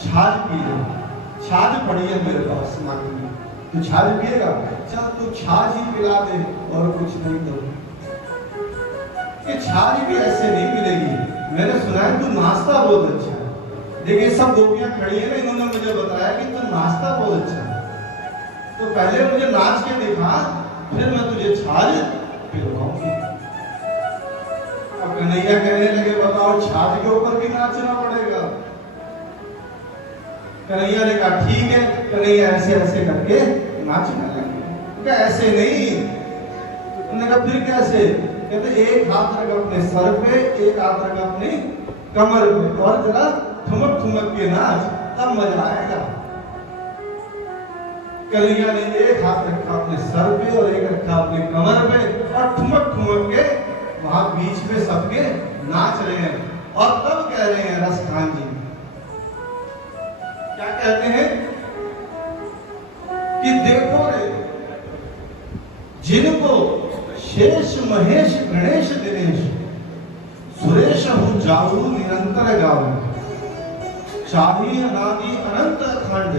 छाछ पी ले, छाछ पड़ी है मेरे पास माखन, तू छाछ पिएगा? चल तू छाछ ही पिला दे और कुछ नहीं तो। ये छाछ भी ऐसे नहीं मिलेगी, मैंने सुना है तू नाश्ता बहुत अच्छा है। देखिए सब गोपियां खड़ी है ना, इन्होंने मुझे बताया कि तू नाश्ता बहुत अच्छा है, तो पहले मुझे नाच के दिखा, फिर मैं तुझे छाछ पिलवाऊंगी। अब कन्हैया कहने लगे बताओ छाछ के ऊपर भी नाचना पड़ेगा? कन्हैया ने कहा ठीक है। कन्हैया ऐसे ऐसे करके नाचने लगे। क्या ऐसे नहीं? उन्होंने कहा फिर कैसे? कहते एक हाथ रख अपने सर पे, एक हाथ रख अपनी कमर पे और जरा ठुमक ठुमक के नाच, तब मजा आएगा। कन्हैया ने एक हाथ रखा अपने सर पे और एक रखा अपने कमर पे और ठुमक ठुमक के वहां बीच में सबके नाच रहे हैं। और तब कह रहे हैं रसखान जी, क्या कहते हैं कि देखो रे जिनको शेष महेश गणेश दिनेश सुरेश हूँ जाऊ निरंतर गाऊ, चाही अनादि अनंत अखंड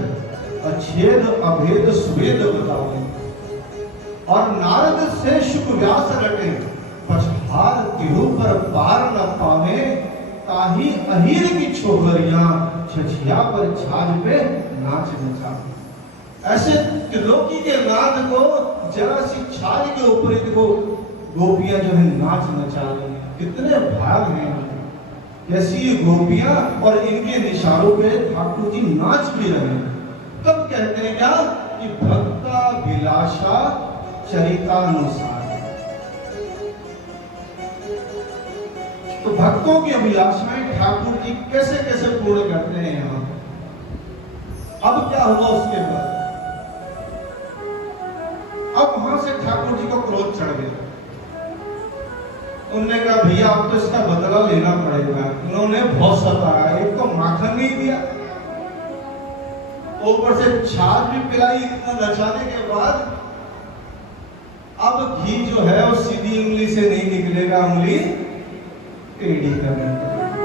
अच्छेद अभेद सुवेद बताओ। और नारद से शुक व्यास रटे पछहार तिरु पर पार न पावे, ताही अहीर की छोकरियां छछिया पर छाछ पे नाच नचा। ऐसे त्रिलोकी के नाद को जरा सी छाछ के ऊपर देखो गोपियां जो है नाच नचा रही हैं, कितने भाग हैं कैसी ये गोपियां, और इनके निशानों पे ठाकुर जी नाच भी रहे हैं। तब कहते हैं क्या कि भक्ता विलासा चरितानुसार, तो भक्तों की अभिलाषाएं ठाकुर जी कैसे कैसे पूर्ण करते हैं यहाँ। अब क्या हुआ उसके बाद? अब वहां से ठाकुर जी को क्रोध चढ़ गया। उन्होंने कहा भैया अब तो इसका बदला लेना पड़ेगा। उन्होंने बहुत सताया, एक तो माखन नहीं दिया, ऊपर से छाछ भी पिलाई, इतना नचाने के बाद अब घी जो है वो सीधी उंगली से नहीं निकलेगा, उंगली टेढ़ी करनी पड़ेगी।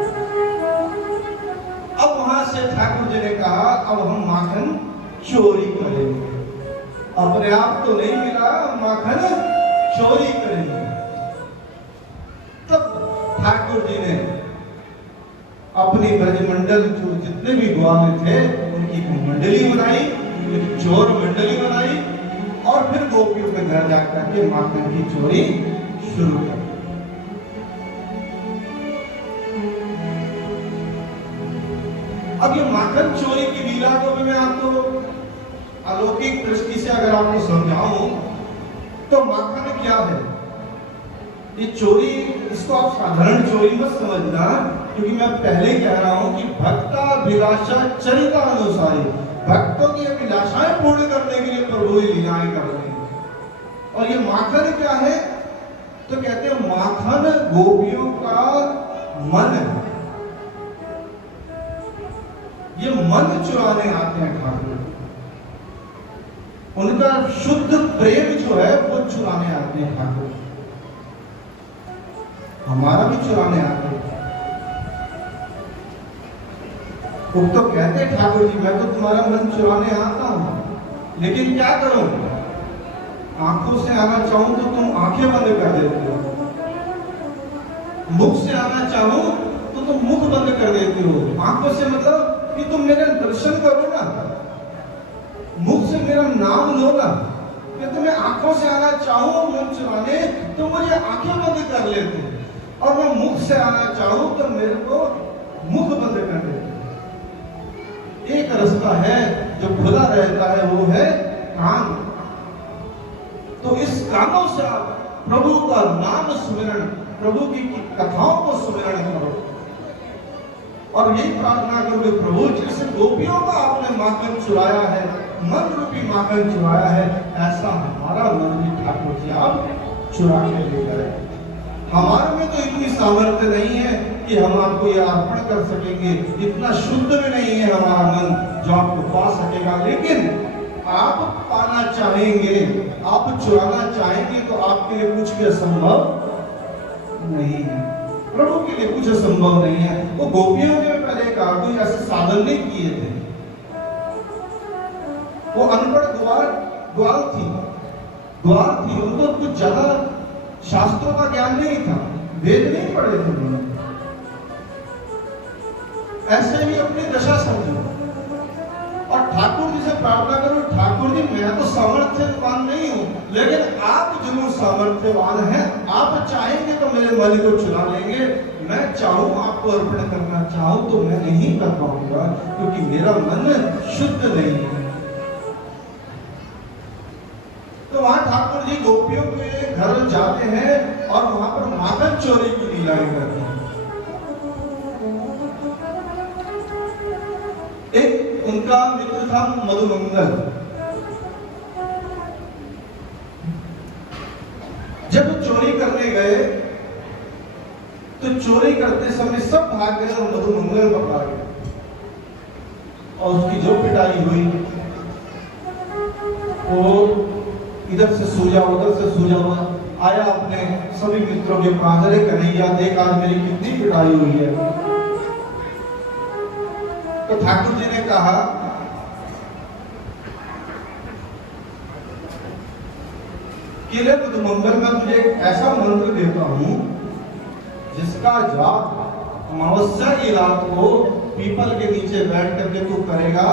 अब वहां से ठाकुर जी ने कहा अब हम माखन चोरी करेंगे, अपने आप तो नहीं मिला, माखन चोरी करेंगे। तब ठाकुर जी ने अपनी ब्रजमंडल जो जितने भी ग्वाल थे उनकी मंडली बनाई, एक चोर मंडली बनाई, और फिर गोपियों के घर जाकर के माखन की चोरी शुरू कर। अब ये माखन चोरी की लीला को भी मैं आपको अलौकिक दृष्टि से अगर आपको समझाऊं तो माखन क्या है, ये चोरी, इसको आप साधारण चोरी मत समझना, क्योंकि मैं पहले कह रहा हूं कि भक्ता अभिलाषा चरिता अनुसारी, भक्तों की अभिलाषाएं पूर्ण करने के लिए प्रभु ये लीलाएं कर रहे हैं। और ये माखन क्या है? तो कहते हैं माखन गोपियों का मन है। ये मन चुराने आते हैं ठाकुर, उनका शुद्ध प्रेम जो है वो चुराने आते हैं ठाकुर, हमारा भी चुराने आते हैं। वो तो कहते हैं ठाकुर जी मैं तो तुम्हारा मन चुराने आता हूं, लेकिन क्या करूं? आंखों से आना चाहूं तो तुम आंखें बंद कर देते हो, मुख से आना चाहूं तो तुम मुख बंद कर देते हो। आंखों से मतलब कि तुम मेरे दर्शन करो ना, मुख से मेरा नाम लो ना। कि तुम्हें आंखों से आना चाहूं मन चुराने तो मुझे आंखें बंद कर लेते, और मैं मुख से आना चाहूं तो मेरे को मुख बंद कर देते। एक रास्ता है जो खुला रहता है, वो है कान। तो इस कानों से आप प्रभु का नाम सुमिरन, प्रभु की कथाओं को सुमिरन करो, और यही प्रार्थना करोगे प्रभु जैसे गोपियों का आपने माखन चुराया है, मन रूपी माखन चुराया है, ऐसा हमारा मन भी ठाकुर जी आप चुरा के ले गए। हमारे में तो इतनी सामर्थ्य नहीं है कि हम आपको ये अर्पण कर सकेंगे, इतना शुद्ध भी नहीं है हमारा मन जो आपको पा सकेगा, लेकिन आप पाना चाहेंगे, आप चुराना चाहेंगे तो आपके लिए कुछ भी असंभव नहीं है, प्रभु के लिए कुछ असंभव नहीं है। वो गोपियों ने पहले कहा कोई ऐसे साधन नहीं किए थे, वो अनपढ़ ग्वाल थी, उनको कुछ ज्यादा शास्त्रों का ज्ञान नहीं था, वेद नहीं पढ़े थे उन्होंने, ऐसे ही अपनी दशा समझो। और ठाकुर जी से प्रार्थना करो ठाकुर जी मैं तो सामर्थ्यवान नहीं हूं, लेकिन आप जरूर सामर्थ्यवान हैं, आप चाहेंगे तो मेरे मन को चुरा लेंगे, मैं चाहूं आपको अर्पण करना चाहूं तो मैं नहीं कर पाऊंगा, क्योंकि मेरा मन शुद्ध नहीं है। तो वहां ठाकुर जी गोपियों के घर जाते हैं और वहां पर माखन चोरी की लीलाएं करते हैं। एक उनका मित्र था मधुमंगल, जब चोरी करने गए तो चोरी करते समय सब भाग गए और मधुमंगल पकड़ा गया, और उसकी जो पिटाई हुई वो इधर से सूजा उधर से सूजा हुआ, आया अपने सभी मित्रों के पास, अरे कन्हैया देख आज मेरी कितनी पिटाई हुई है। तो ठाकुर जी ने कहा कि रे मधुमंगल मैं तुझे ऐसा मंत्र देता हूं जिसका जाप अमावस्या की रात को पीपल के नीचे बैठ करके तू करेगा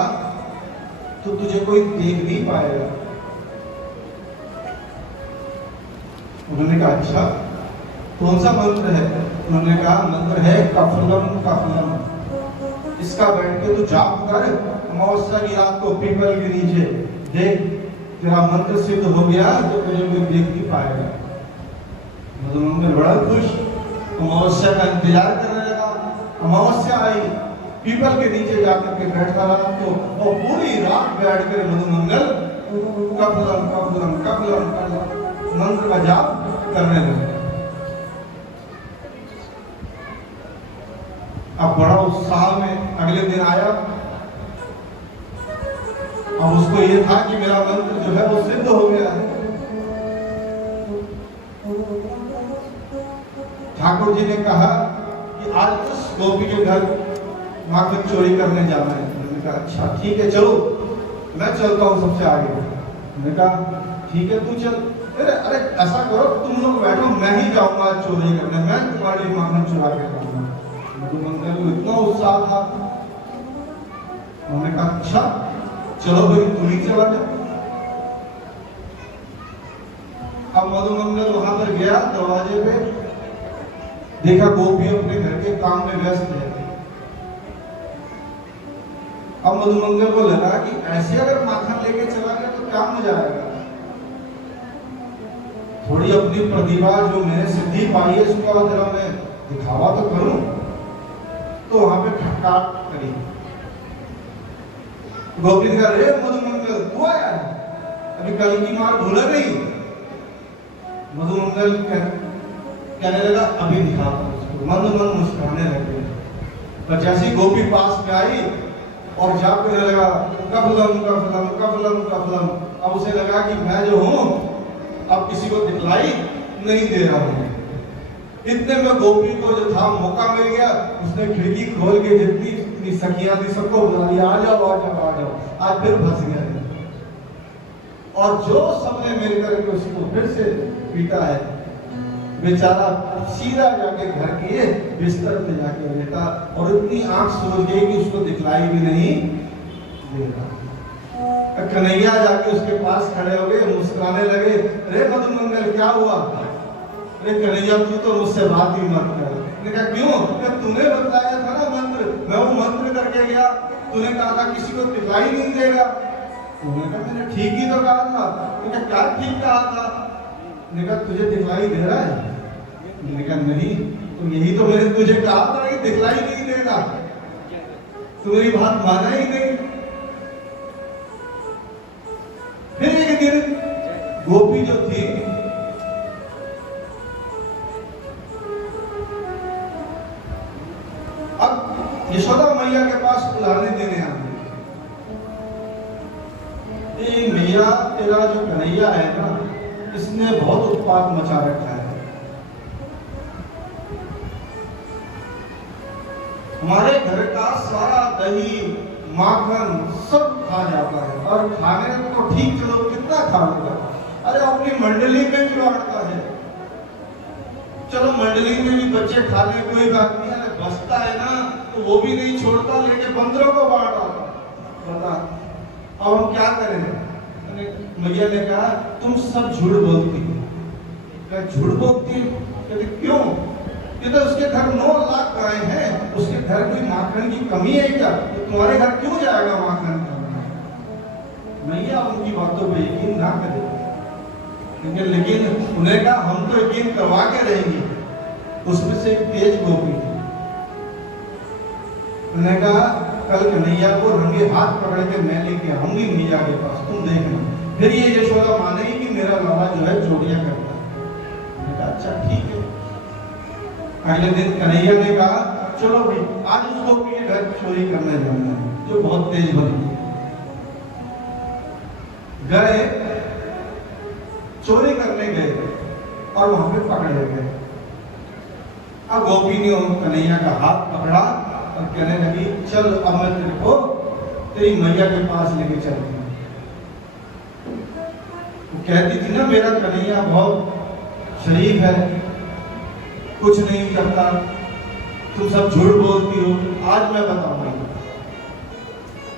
तो तुझे कोई देख नहीं पाएगा। उन्होंने कहा अच्छा कौन सा मंत्र है? उन्होंने कहा मंत्र है कफलम कफलम, इसका बैठ के तू जाप कर अमावस्या की रात को पीपल के नीचे, देख तेरा मंत्र सिद्ध हो गया तो तुझे कोई देख नहीं पाएगा। मधुमंगल बड़ा खुश, अमावस्या का इंतजार करने लगा। अमावस्या आई, पीपल के नीचे जाकर के बैठा रहा तो और पूरी रात बैठ कर मधुमंगल कफलम कफलम कफलम कफलम मंत्र का जाप करने लगे। अब बड़ा उत्साह में अगले दिन आया, अब उसको ये था कि मेरा मंत्र जो है वो सिद्ध हो गया है। ठाकुर जी ने कहा कि आज उस गोपी के घर माखन चोरी करने जाना है। मैंने कहा अच्छा ठीक है चलो, मैं चलता हूँ सबसे आगे। मैंने कहा ठीक है तू चल। अरे ऐसा करो तुम लोग बैठो, मैं ही जाऊंगा चोरी करने, मैं तुम्हारी माखन चुरा के लाऊंगा। मधुमंगल को इतना उत्साह था, उन्होंने कहा अच्छा चलो भाई तू ही चला जा। अब मधुमंगल वहां पर गया, दरवाजे पे देखा गोपी अपने घर के काम में व्यस्त है। अब मधुमंगल को लगा कि ऐसे अगर माखन लेके चला गया तो क्या मजा आएगा, थोड़ी अपनी प्रतिभा जो मैंने सिद्धि पाई है उसका जरा मैं दिखावा तो करूं। तो वहां पे खटखटाहट करी, गोपी ने कहा रे मधुमंगल तू आया है? अभी कल की मार भूला नहीं। मधुमंगल कहने लगा अभी दिखाता हूं उसको। मन मन मुस्कुराने लगे। पर जैसी गोपी पास में आई और जा कहने लगा कफलम कफलम कफलम कफलम। अब उसे लगा कि मैं जो हूं अब किसी को दिखलाई नहीं दे रहा हूं। इतने में गोपी को जो था मौका मिल गया, उसने खिड़की खोल के जितनी सखियां थी सबको बुला लिया, आ जाओ आ जाओ आ जाओ। आज फिर फंस गया और जो सबने मेरे करके उसको फिर से पीटा है, बेचारा सीधा जाके घर के बिस्तर पे जाके लेटा और इतनी आंख सूझ गई कि उसको दिखलाई भी नहीं दे रहा। कन्हैया जाके उसके पास खड़े हो गए, मुस्कुराने लगे, अरे मधुमंगल क्या हुआ? अरे कन्हैया तू तो मुझसे बात ही मत कर। मैंने कहा क्यों? तूने बताया था ना मंत्र, मैं वो मंत्र करके गया, तूने कहा था किसी को दिखलाई नहीं देगा। उन्होंने कहा मैंने ठीक ही तो कहा था। मैंने कहा क्या ठीक कहा था? मैंने कहा तुझे दिखलाई दे रहा है? मैंने कहा नहीं, तो यही तो मैंने तुझे कहा था कि दिखलाई नहीं देगा, तू मेरी बात माना ही नहीं। फिर एक दिन गोपी जो थी अब यशोदा मैया के पास बुलाने देने आ गई। मैया तेरा जो कन्हैया है ना, इसने बहुत उत्पात मचा रखा है। हमारे घर का सारा दही माखन सब खा जाता है और खाने को ठीक चलो कितना खा लेगा। अरे अपनी मंडली में भी बांटता है, चलो मंडली में भी बच्चे खा ले कोई बात नहीं, अरे बचता है ना तो वो भी नहीं छोड़ता, लेके बंदरों को बांट आता। बता अब हम क्या करें? मैया ने कहा तुम सब झूठ बोलती हो। क्या झूठ बोलती हो? कहते क्यों? ये तो उसके घर 9 लाख गाय हैं, उसके घर कोई माखन की कमी है क्या? तो तुम्हारे घर क्यों जाएगा माखन? मैया उनकी बातों पर यकीन ना करे, लेकिन उन्हें कहा हम तो यकीन करवा के रहेंगे। उसमें से एक तेज गोपी थी, उन्होंने कहा कल कन्हैया को रंगे हाथ पकड़ के मैं लेके आऊंगी मैया के पास, तुम देखना। फिर ये यशोदा मानेगी कि मेरा लाला जो है चोरियां करता है। अच्छा ठीक है। अगले दिन कन्हैया ने कहा चलो भाई आज उस गोपी के घर चोरी करने जाना है, जो बहुत तेज बनी। गए, चोरी करने गए और वहां पे पकड़े गए। अब गोपी ने कन्हैया का हाथ पकड़ा और कहने लगी चल अब मैं तेरे को तेरी मैया के पास लेके चलती हूँ। वो कहती थी ना मेरा कन्हैया बहुत शरीफ है, कुछ नहीं करता, तुम सब झूठ बोलती हो, आज मैं बताऊंगी।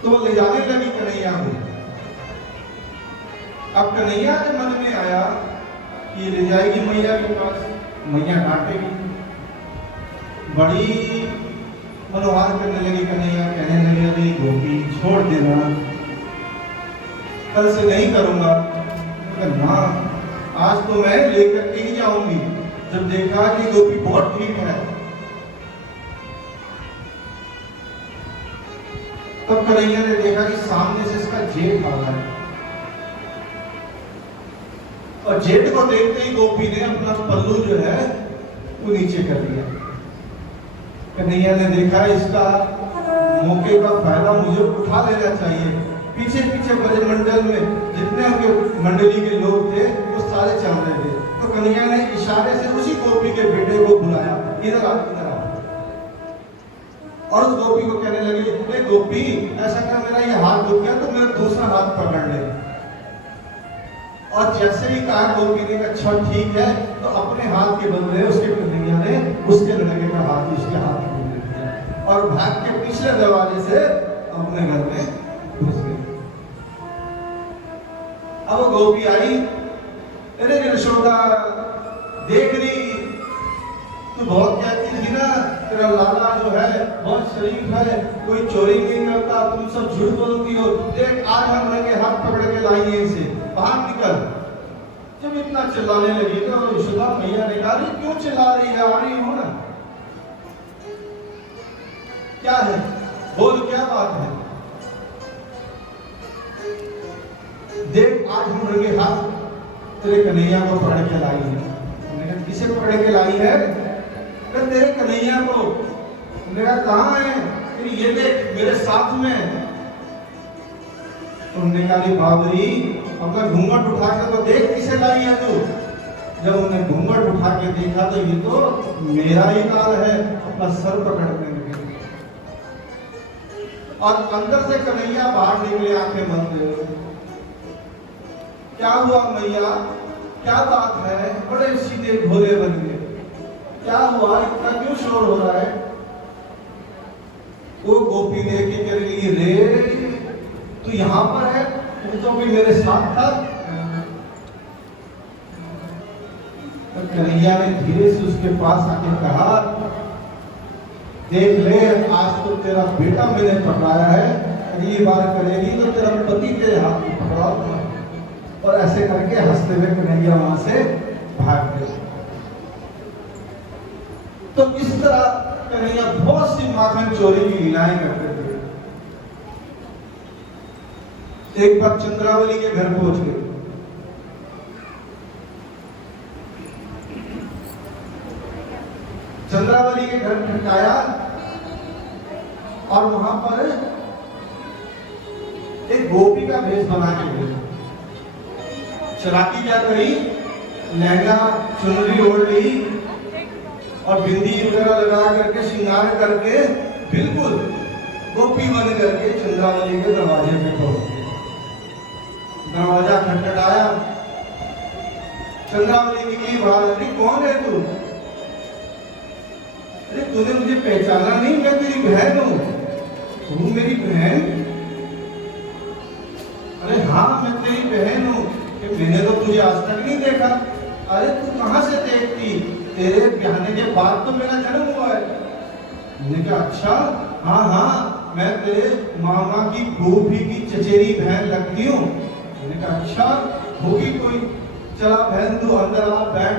तो वो ले जाने लगी कन्हैया को। अब कन्हैया के मन में आया कि ये ले जाएगी मैया के पास, मैया डांटेगी। बड़ी मनोहार करने लगी कन्हैया, कहने लगे अरे गोपी छोड़ देना, कल से नहीं करूंगा। ना आज तो मैं लेकर के ही जाऊंगी। जब देखा कि गोपी बहुत ठीक है, तब कन्हैया ने देखा कि सामने से इसका जेठ आ रहा है और जेठ को देखते ही गोपी ने अपना पल्लू जो है वो नीचे कर दिया। कन्हैया ने देखा इसका मौके का फायदा मुझे उठा लेना चाहिए। पीछे पीछे ब्रजमंडल में जितने उनके मंडली के लोग थे वो सारे चल रहे थे। तो कन्हैया ने इशारे से उसी गोपी के बेटे को बुलाया, इधर आ इधर आ। और उस गोपी को कहने लगे अरे गोपी ऐसा कर, मेरा ये हाथ दुख गया तो मेरा दूसरा हाथ पकड़ ले। और जैसे ही कहा गोपी ने अच्छा ठीक है, तो अपने हाथ के बदले उसके कन्हैया ने उसके लड़के का हाथ उसके हाथ में दे दिया और भाग के पिछले दरवाजे से अपने घर में घुस गए। अब गोपी आई, अरे यशोदा देख रही तू बहुत कहती थी ना तेरा लाला जो है बहुत शरीफ है, कोई चोरी नहीं करता, तुम सब झूठ बोलती हो। देख आज हम लगे हाथ पकड़ के लाइए इसे, बाहर निकल। जब इतना चिल्लाने लगी तो यशोदा मैया ने कहा क्यों चिल्ला रही है, आ रही हो ना, क्या है बोल क्या बात है? देख आज हम रंगे हाथ तेरे कन्हैया को पकड़ के लाई है। हमने कहा किसे पकड़ के लाई है? कहा तेरे कन्हैया को। हमने कहा कहाँ है? ये देख मेरे साथ में। उन्होंने कहा बाबरी अपना घूंघट उठा के तो देख किसे लाई है तू। जब उन्हें घूंघट उठा के देखा तो ये तो मेरा ही लाल है। अपना सर पकड़ने लगे और अंदर से कन्हैया बाहर निकले आंखें बंद हुए। क्या हुआ मैया, क्या बात है? बड़े सीधे भोले बन गए। क्या हुआ, इतना क्यों शोर हो रहा है? वो गोपी देख के कह रही रे तू यहाँ पर है, तू तो भी मेरे साथ था। तो कन्हैया ने धीरे से उसके पास आके कहा देख ले आज तो तेरा बेटा मैंने पकड़ाया है, अगली बार करेगी तो तेरा पति तेरे हाथ में पकड़ाऊंगा। और ऐसे करके हंसते हुए कन्हैया वहां से भाग गए। तो इस तरह कन्हैया बहुत सी माखन चोरी की लीलाएं करते थे। एक बार चंद्रावली के घर पहुंच गए। चंद्रावली के घर ठकाया और वहां पर एक गोपी का भेष बना के गए। चलाकी क्या करी, लहंगा चुनरी ओढ़ ली और बिंदी वगैरह लगा करके श्रृंगार करके बिल्कुल गोपी बन करके चंद्रावली के दरवाजे पे पहुंच गए। दरवाजा खटखटाया, चंद्रावली निकली बाहर। अरे कौन है तू? अरे तूने मुझे पहचाना नहीं, मैं तेरी बहन हूं। तू मेरी बहन? अरे हाँ मैं तेरी बहन हूं, मैंने तो तुझे आज तक नहीं देखा। अरे तू कहां से देखती? तेरे ब्याहने के बाद तो मेरा जन्म हुआ है। मैंने कहा अच्छा, हाँ हाँ मैं तेरे मामा की गोपी की चचेरी बहन लगती हूँ। मैंने कहा अच्छा होगी कोई, चला बहन तू अंदर आ बैठ।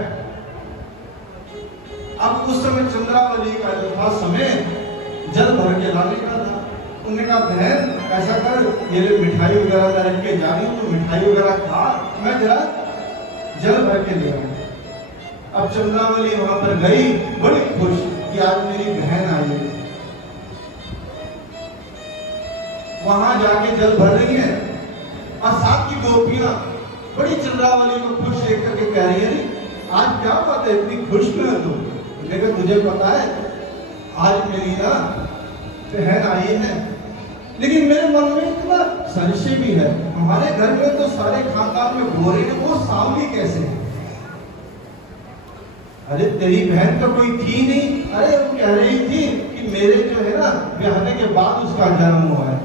अब उस समय चंद्रावली का जो था समय जल भर के लाने का था। उन्होंने कहा बहन ऐसा कर, ये ले मिठाई वगैरह मैं रख के जा रही हूँ, तो मिठाई वगैरह खा, मैं जरा जल भर के ले आऊँ। अब चंद्रावली वहां पर गई बड़ी खुश कि आज मेरी बहन आई है। वहां जाके जल भर रही है और साथ की गोपियां बड़ी चंद्रावली को खुश देख करके कह रही है आज क्या बात है, इतनी खुश क्यों है तू? लेकिन तुझे पता है आज मेरी ना बहन आई है। लेकिन मेरे मन में इतना संशय भी है, हमारे घर में तो सारे खानदान में गोरे हैं, वो सांवली कैसे है? अरे तेरी बहन तो कोई थी नहीं। अरे वो कह रही थी कि मेरे जो है ना ब्याहने के बाद उसका जन्म हुआ है।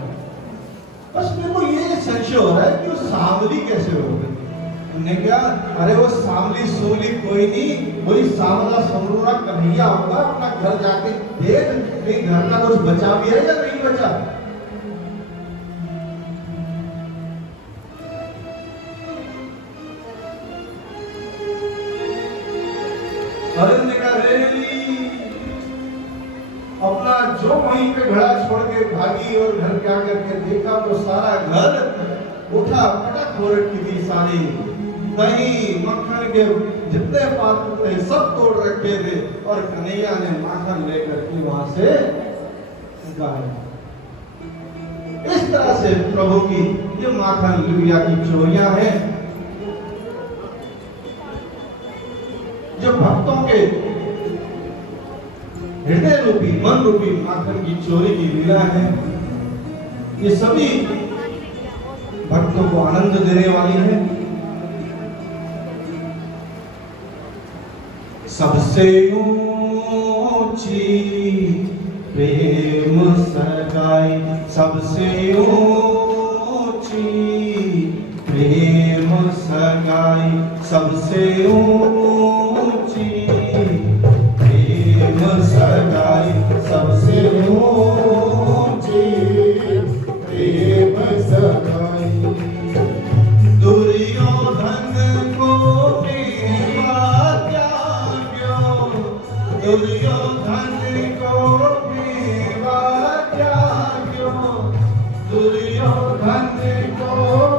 बस मेरे को ये संशय हो रहा है कि वो सांवली कैसे हो गई। उन्होंने कहा अरे वो सांवली सूली कोई नहीं, वही सांवला समरूरा कन्हैया होगा। अपना घर जाके देख कहीं घर का कुछ बचा भी है या नहीं बचा। अरे ने कहा अपना जो वहीं पे घड़ा छोड़ के भागी और घर के आकर के देखा तो सारा घर उठा पटक हो रखी थी। सारी दही मक्खन के जितने पात्र थे सब तोड़ रखे थे और कन्हैया ने माखन लेकर के वहां से गाया। इस तरह से प्रभु की ये माखन लिबिया की चोरियां हैं जो भक्तों के हृदय रूपी मन रूपी माखन की चोरी की लीला है। ये सभी भक्तों को आनंद देने वाली है। सबसे ऊंची प्रेम सगाई, सबसे ऊंची प्रेम सगाई, सबसे ऊंची प्रेम सगाई, सबसे ऊंची प्रेम सगाई। दुर्योधन को मेवा त्याग्यो, दुर्योधन को मेवा त्याग्यो, दुर्योधन को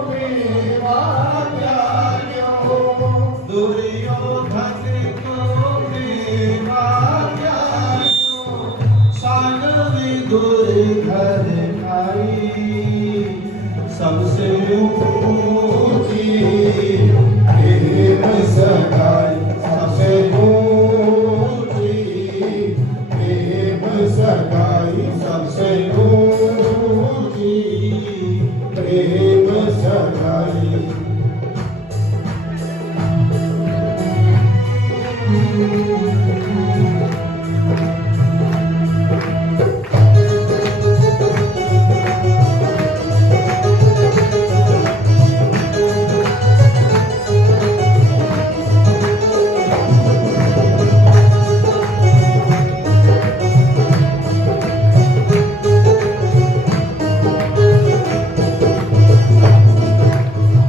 मेवा धन को मेवा ज्ञानो सानवी दुर्घर खाई सबसे ऊंची प्रेम सगाई सबसे ऊंची प्रेम सगाई सबसे ऊंची प्रेम सगाई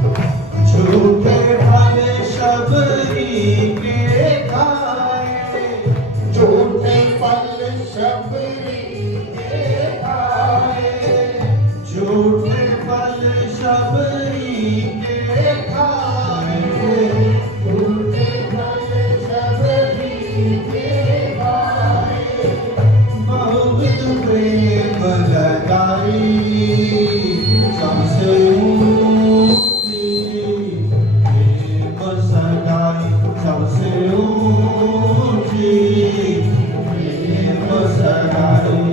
झूठे फल शबरी के खाए झूठे फल शबरी के खाए झूठे फल शबरी के खाए झूठे फल शबरी के खाए बहुत प्रेम लगाई सबसे ऊंची प्रेम सगाई सबसे ऊंची प्रेम सगाई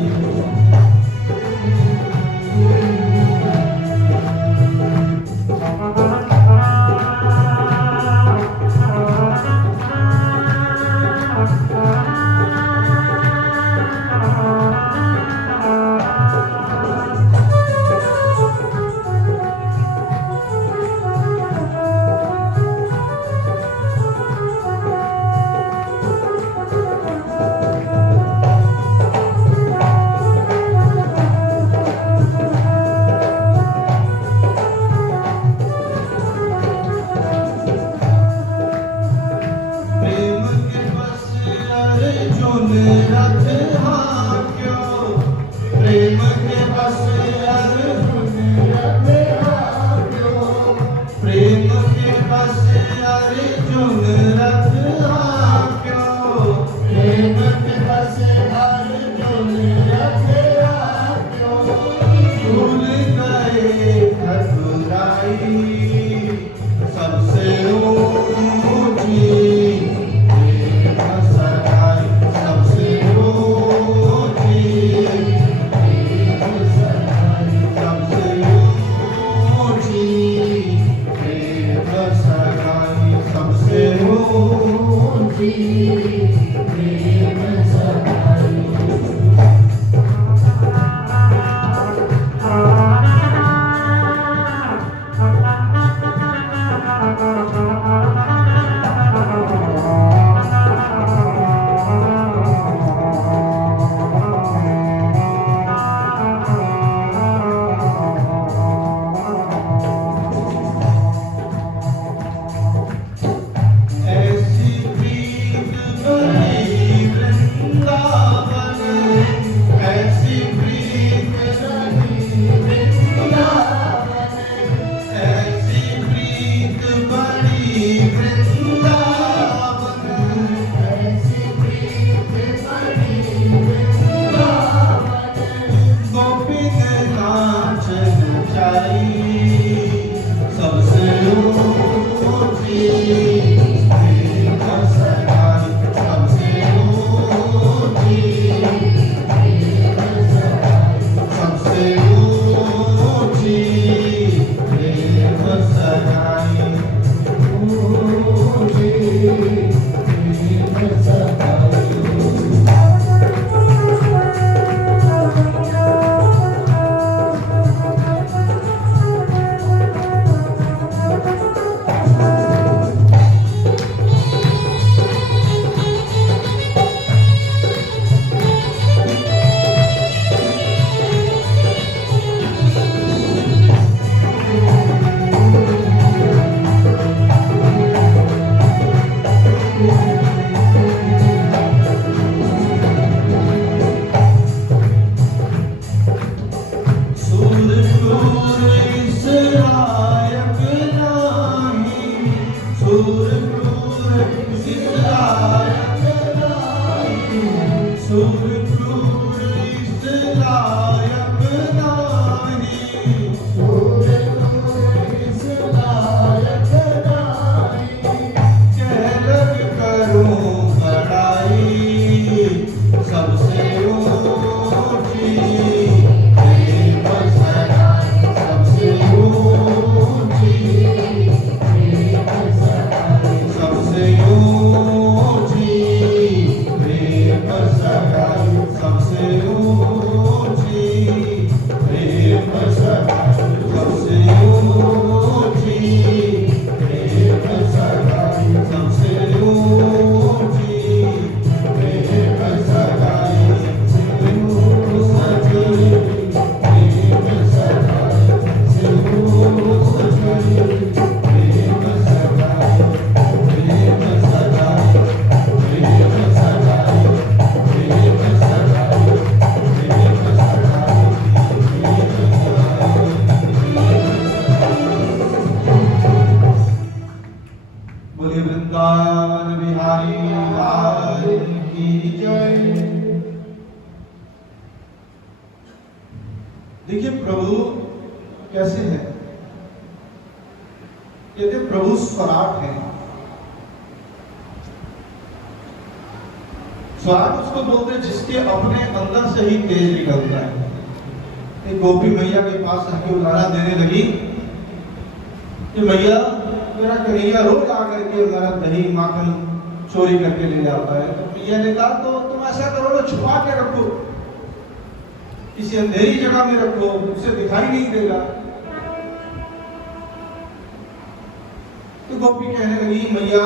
प्रेम के बस अर्जुन रथ हाक्यो प्रेम के बस अर्जुन रथ हाक्यो प्रेम के बस अर्जुन रथ हाक्यो प्रेम के बस अर्जुन रथ हाक्यो भूल गए ठकुराई सबसे ऊंची प्रेम सगाई सबसे ऊंची प्रेम सगाई सबसे ऊंची प्रेम सगाई सबसे ऊंची प्रेम सगाई ऐसी प्रीत इस लायक नहीं, सुर क्रूर इस लायक नहीं, सुर क्रूर इस लायक नहीं, कह लग करूं बड़ाई सबसे ऊंची, प्रेम सगाई सबसे ऊंची, प्रेम सगाई सबसे ऊंची प्रेम सगाई, सबसे ऊंची प्रेम सगाई, सबसे ऊंची प्रेम सगाई, सबसे ऊंची प्रेम सगाई, सबसे ऊंची प्रेम सगाई, सबसे ऊंची प्रेम सगाई, प्रेम सगाई, प्रेम सगाई, प्रेम सगाई, प्रेम सगाई। बोले वृंदावन बिहारी लाल की जय। देखिए प्रभु कैसे है, कहते प्रभु स्वराट है। स्वराट उसको बोलते हैं जिसके अपने अंदर से ही तेज निकलता है। एक गोपी मैया के पास आके उदाहरण देने लगी कि मैया मेरा कन्हैया रोज आकर के मेरा दही माखन चोरी करके ले जाता है। तो मैया ने कहा तो तुम ऐसा करो ना, छुपा के रखो, किसी अंधेरी जगह में रखो, उसे दिखाई नहीं देगा। तो गोपी कहने लगी मैया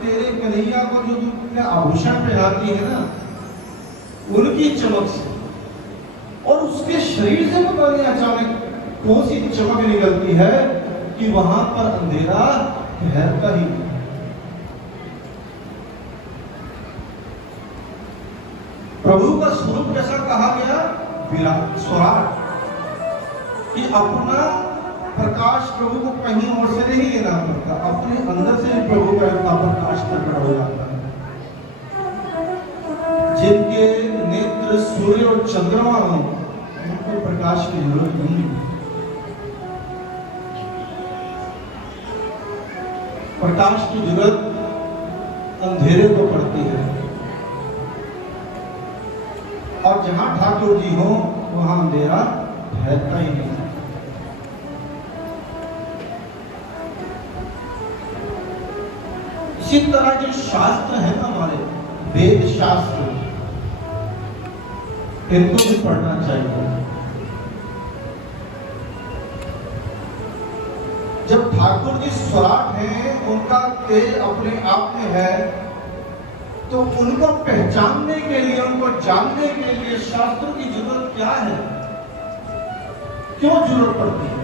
तेरे कन्हैया को जो तुमने आभूषण पहनाती है ना, उनकी चमक से और उसके शरीर से पता नहीं अचानक कौन सी चमक निकलती है कि वहां पर अंधेरा ठहरता ही नहीं। प्रभु का स्वरूप जैसा कहा गया विराट स्वराट, कि अपना प्रकाश प्रभु को कहीं और से नहीं लेना पड़ता, अपने अंदर से ही प्रभु का प्रकाश प्रकट हो जाता है। जिनके नेत्र सूर्य और चंद्रमा हो उनको प्रकाश की जरूरत नहीं है। प्रकाश की जरूरत अंधेरे को पड़ती है, और जहां ठाकुर जी हो वहां अंधेरा ठहरता ही नहीं। इसी तरह जो शास्त्र है ना हमारे वेद शास्त्र, इनको भी पढ़ना चाहिए। जब ठाकुर जी स्वराट हैं, उनका तेज अपने आप में है, तो उनको पहचानने के लिए, उनको जानने के लिए शास्त्रों की जरूरत क्या है, क्यों जरूरत पड़ती है?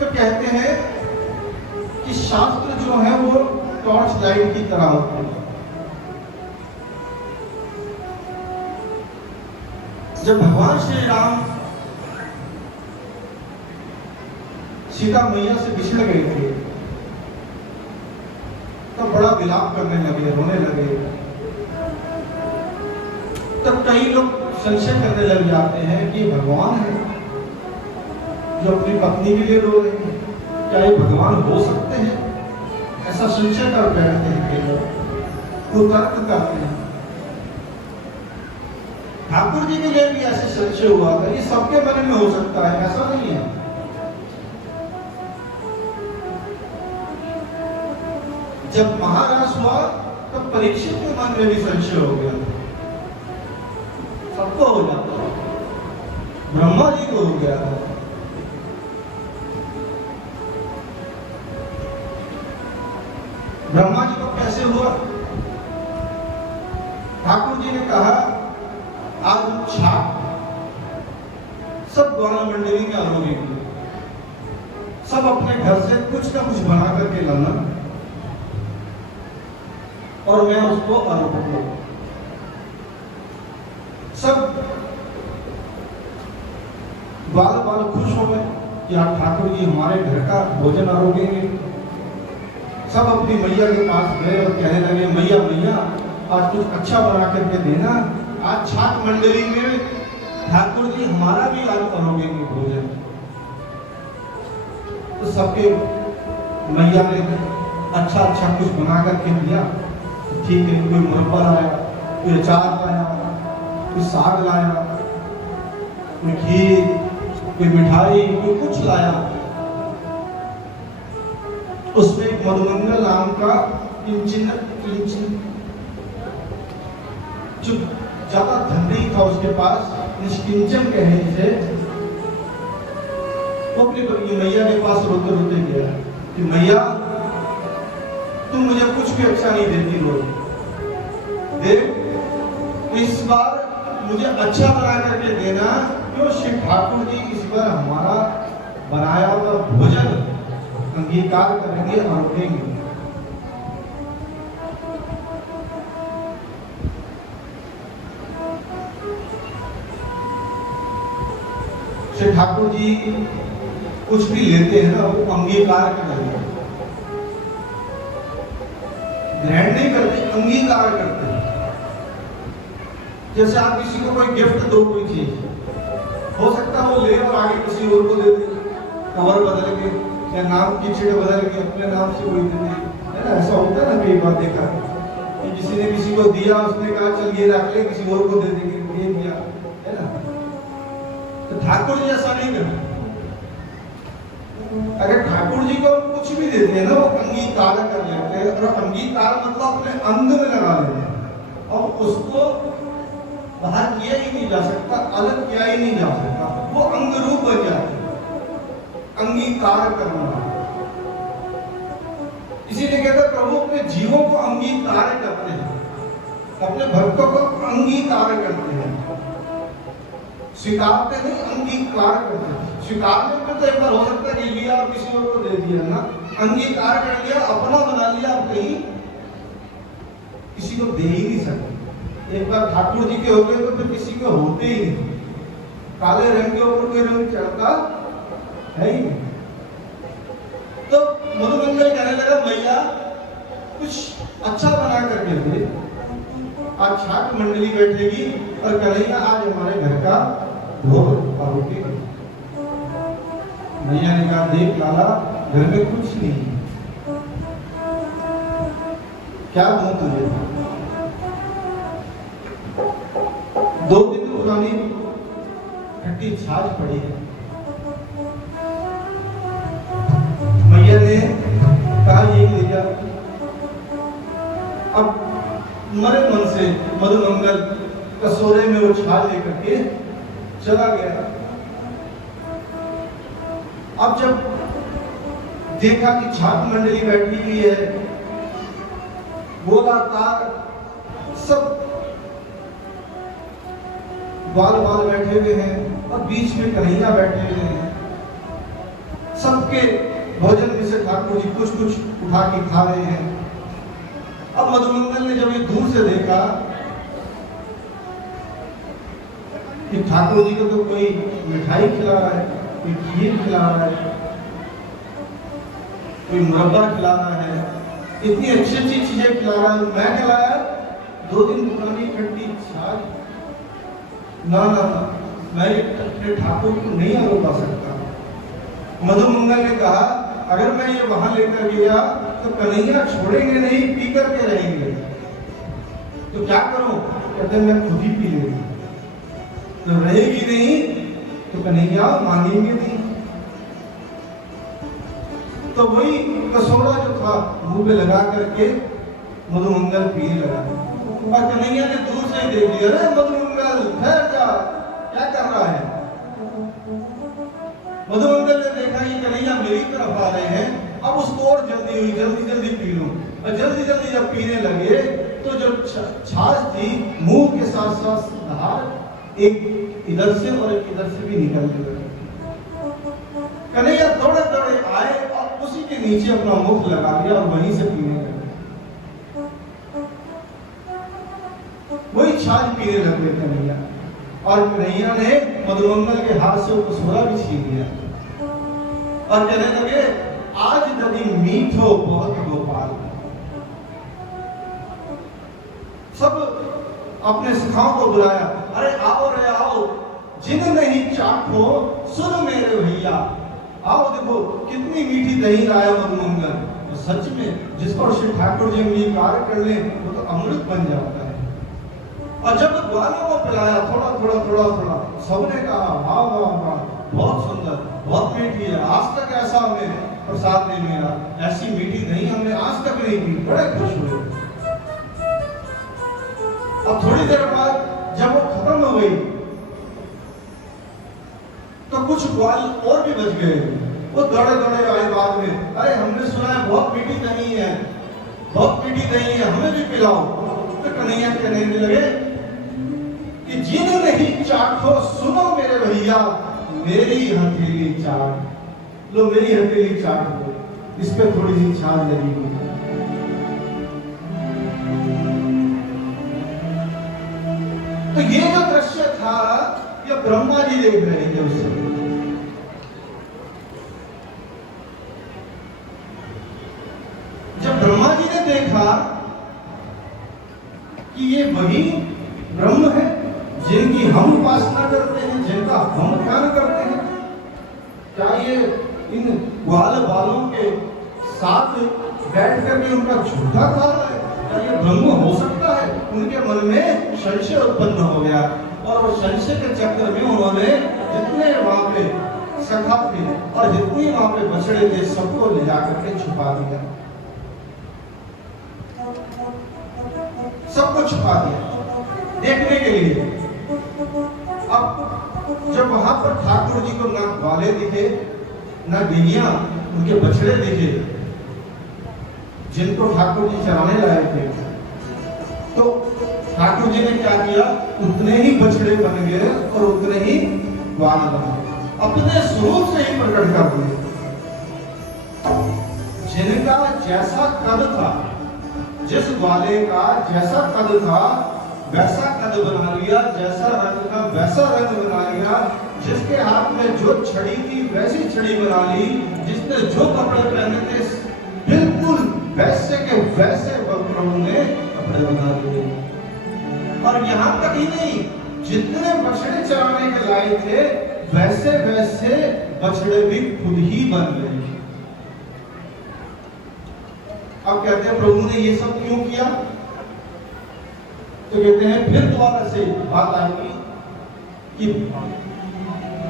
तो कहते हैं कि शास्त्र जो है वो टॉर्च लाइट की तरह होते हैं। जब भगवान श्री राम सीता मैया से बिछड़ गए थे तो बड़ा विलाप करने लगे, रोने लगे। तब कई लोग संशय करने लग जाते हैं कि भगवान है जो अपनी पत्नी के लिए रो रहे हैं, क्या ये भगवान हो सकते हैं? ऐसा संशय कर बैठते हैं कई लोग, वो तर्क करते हैं। ठाकुर जी के लिए भी ऐसे संशय हुआ था, ये सबके मन में हो सकता है, ऐसा नहीं है। जब महाराज हुआ तब परीक्षित के मन में भी संशय हो गया, सबको हो जाता है, ब्रह्मा जी को हो गया था। ब्रह्मा जी को कैसे हुआ? ठाकुर जी ने कहा आज छाप सब द्वारा मंडली में आरोगी, सब अपने घर से कुछ ना कुछ बना करके लाना और मैं उसको आरोप करूं। सब बाल बाल खुश हो गए कि आप ठाकुर जी हमारे घर का भोजन आरोगेंगे। सब अपनी मैया के पास गए और कहने लगे, मैया मैया आज कुछ अच्छा बना करके देना, आज छाक मंडली में ठाकुर जी हमारा भी आज करोगे कि भोजन। तो सबके मैया ने अच्छा अच्छा कुछ बना करके दिया। ठीक है, कोई मुरब्बा लाया, कोई अचार लाया, कोई साग लाया, कोई खीर, कोई मिठाई, कोई कुछ लाया। उसमें एक मधुमंगल नाम का किंचन जो ज्यादा धन नहीं था उसके पास, निष्किंचन कहे जिसे, वो अपनी मैया के पास रोते रोते गया कि मैया तुम मुझे कुछ भी अच्छा नहीं देती रोज, देख इस बार मुझे अच्छा बना करके देना, क्यों श्री ठाकुर जी इस बार हमारा बनाया हुआ भोजन अंगीकार करेंगे और रोकेंगे। श्री ठाकुर जी कुछ भी लेते हैं ना, वो अंगीकार करेंगे, ग्रहण नहीं करते, अंगीकार करते हैं। जैसे आप किसी को कोई गिफ्ट दो, कोई चीज हो सकता है वो ले और आगे किसी और को दे दे, कवर बदल के या नाम की चीज बदल के अपने नाम से कोई दे दे, है ना। ऐसा होता है ना, कई बार देखा कि किसी ने किसी को दिया, उसने कहा चल ये रख ले, किसी और को दे देंगे, ये दिया, है ना। तो ठाकुर जी ऐसा नहीं करते। अगर ठाकुर जी को कुछ भी देते हैं ना, वो अंगीकार कर लेते हैं, और अंगीकार मतलब अपने अंग में लगा लेते हैं और उसको बाहर किया ही नहीं जा सकता, अलग किया ही नहीं जा सकता, वो अंग रूप बन जाता है। अंगीकार करना, इसीलिए कहते हैं प्रभु अपने जीवों को अंगीकार करते हैं, अपने भक्तों को अंगीकार करते हैं, स्वीकारते नहीं, अंगीकार करते हैं। स्वीकारने में तो एक बार हो सकता है कि लिया और किसी और को दे दिया ना, अंगीकार कर लिया, अपना बना लिया, आप कहीं किसी को दे ही नहीं सकते। एक बार ठाकुर जी के हो गए तो फिर किसी को होते ही नहीं। काले रंग के ऊपर कोई रंग चढ़ता है ही नहीं। तो मधुमंगल कहने लगा, मैया कुछ अच्छा बना करके दे, आज छाक मंडली बैठेगी और कन्हैया आज हमारे घर का भोग पाओगे। मैया ने कहा, देख लाला घर में कुछ नहीं, क्या दूं तुझे। 2 दिन पुरानी खट्टी छाछ पड़ी है। मैया ने कहा ये ले जा। अब मरे मन से मधुमंगल कसोरे में वो छाछ लेकर के चला गया। अब जब देखा कि छाक मंडली बैठी हुई है, गोलाकार सब बाल बाल बैठे हुए हैं और बीच में कन्हैया बैठे हुए हैं, सबके भोजन में से ठाकुर जी कुछ कुछ उठा के खा रहे हैं। अब मधुमंगल ने जब ये दूर से देखा कि ठाकुर जी को तो कोई मिठाई खिला रहा है, कोई खीर खिला रहा है, कोई मुरब्बा खिला रहा है, इतनी अच्छी अच्छी चीजें खिला रहा है, मैं खिलाया 2 दिन पुरानी खट्टी छाछ। ना ना ना, मैं अपने ठाकुर को नहीं रोका सकता। मधुमंगल ने कहा, अगर मैं ये वहां लेकर गया तो कन्हैया छोड़ेंगे नहीं, पी करके रहेंगे, तो क्या करूं। कहते मैं खुद ही पी लूंगा, तो रहेगी नहीं तो कन्हैया मांगेंगे नहीं। तो वही कसौड़ा जो था मुंह पे लगा करके मधुमंगल पीने लगा, और कन्हैया ने दूर से देख लिया, अरे मधुमंगल ठहर जा, क्या कर रहा है। मधुमंगल ने देखा ये कन्हैया मेरी तरफ आ रहे हैं, अब उसको और जल्दी हुई, जल्दी जल्दी पी लूं। और जल्दी जल्दी जब पीने लगे तो जो छाछ थी मुंह के साथ साथ धार एक इधर से और एक इधर से भी निकलने लगी। कन्हैया दौड़े दौड़े आए और उसी के नीचे अपना मुख लगा दिया और वहीं से पीने लगे। वही छाछ पीने लगे कन्हैया, और कन्हैया ने मधुमंगल के हाथ से कसौरा भी छीन लिया और कहने लगे, आज नदी मीठो बहुत गोपाल। अपने सखाओं को बुलाया, अरे आओ रे आओ, जिन नहीं चाखो सुन मेरे भैया, आओ देखो कितनी मीठी दही लाया मधुमंगल। तो सच में जिसको श्री ठाकुर जी अंगीकार कर ले वो तो अमृत बन जाता है। और जब ग्वालों को पिलाया थोड़ा थोड़ा थोड़ा थोड़ा, सबने कहा वाह वाह वाह, बहुत सुंदर, बहुत मीठी है, आज तक ऐसा हमें प्रसाद नहीं मिला, ऐसी मीठी दही हमने आज तक नहीं पी, बड़े खुश हुए। अब थोड़ी देर बाद जब वो खत्म हो गई तो कुछ ग्वाल और भी बच गए। वो दौड़े दौड़े आए बाद में, अरे हमने सुना है बहुत मीठी दही है, बहुत मीठी दही है, हमें भी पिलाओ। तो कन्हैया कहने लगे कि जिन नहीं चाखो सुनो मेरे भैया, मेरी हथेली चाट लो, मेरी हथेली चाट लो, इस पे थोड़ी सी छाल लगी हुई। तो ये जो दृश्य था ये ब्रह्मा जी देख रहे थे उस समय। जब ब्रह्मा जी ने देखा कि ये वही ब्रह्म है जिनकी हम उपासना करते हैं, जिनका हम ध्यान करते हैं, क्या ये इन ग्वाल बालों के साथ बैठ करके उनका झूठा खा रहा है? क्या ये ब्रह्म हो सकता है? उनके मन में संशय उत्पन्न हो गया और वो संशय के चक्कर में उन्होंने जितने वहां पे सखा थे और जितनी वहां पे बछड़े थे सबको ले जाकर के छुपा दिया, सबको छुपा दिया देखने के लिए। अब जब वहां पर ठाकुर जी को ना ग्वाले दिखे ना गैया, उनके बछड़े दिखे जिनको ठाकुर जी चराने लाए थे, तो ठाकुर जी ने क्या किया, उतने ही बछड़े बन गए और उतने ही ग्वाल बन गए, अपने स्वरूप से ही प्रकट कर दिए। जिनका जैसा कद था, जिस ग्वाले का जैसा कद था वैसा कद बना लिया, जैसा रंग था वैसा रंग बना लिया, जिसके हाथ में जो छड़ी थी वैसी छड़ी बना ली, जिसने जो कपड़े पहने थे बिल्कुल वैसे के वैसे प्रभु ने कपड़े बना लिए। और यहाँ तक ही नहीं, जितने बछड़े चराने के लाए थे वैसे वैसे बछड़े भी खुद ही बन गए। अब कहते हैं प्रभु ने ये सब क्यों किया? तो कहते हैं फिर दोबारा से बात आएगी कि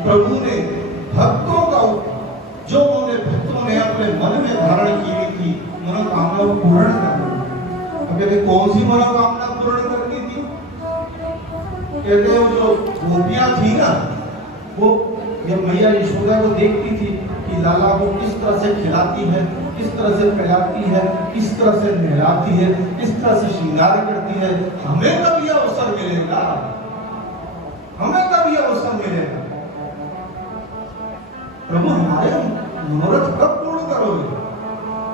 प्रभु ने भक्तों का, जो उन्होंने भक्तों ने अपने मन में धारण की हुई थी मनोकामना पूर्ण करनी। अब कहते कौन सी मनोकामना पूर्ण करनी थी? कहते हैं वो जो गोपियां थी ना, वो जब मैया यशोदा को देखती थी कि लाला को किस तरह से खिलाती है, किस तरह से पिलाती है, किस तरह से नहलाती है, किस तरह से श्रृंगार करती है, हमें कब यह अवसर मिलेगा? हमें कब यह अवसर मिलेगा? प्रभु हमारे मनोरथ कब पूर्ण करोगे?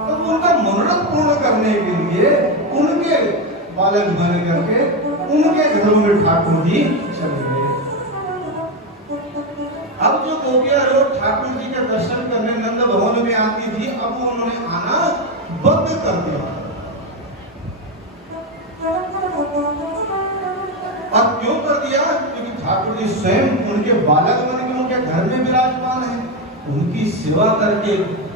तब उनका मनोरथ पूर्ण करने के लिए उनके बालक बन करके उनके घर में ठाकुर जी चले गए। अब जो गोपियां रोज ठाकुर जी के दर्शन करने नंद भवन में आती थी, अब उन्होंने आना बंद कर दिया। अब क्यों कर दिया? क्योंकि ठाकुर जी स्वयं उनके बालक बन के उनके घर में विराजमान है, उनकी सेवा करके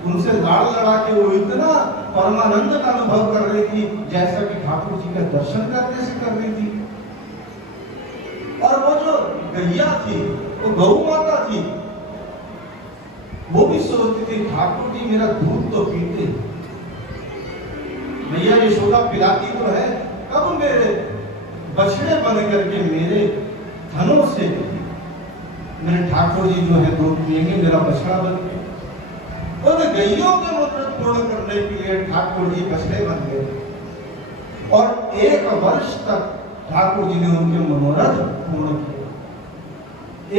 उनसे लाड़ लड़ा के वो इतना परमानंद का अनुभव कर रही थी जैसा कि ठाकुर जी का दर्शन करने से कर रही थी। और वो जो गैया थी, वो गौ माता थी, वो भी सोचती थी ठाकुर जी मेरा दूध तो पीते, मैया यशोदा पिलाती तो है, कब मेरे बछड़े बन करके मेरे धनों से मेरे ठाकुर जी जो है दूध पिएंगे, मेरा बछड़ा बन गया। उन गैयों के मनोरथ पूर्ण करने के लिए ठाकुर जी बछड़े बन गए और 1 वर्ष तक ठाकुर जी ने उनके मनोरथ पूर्ण किए।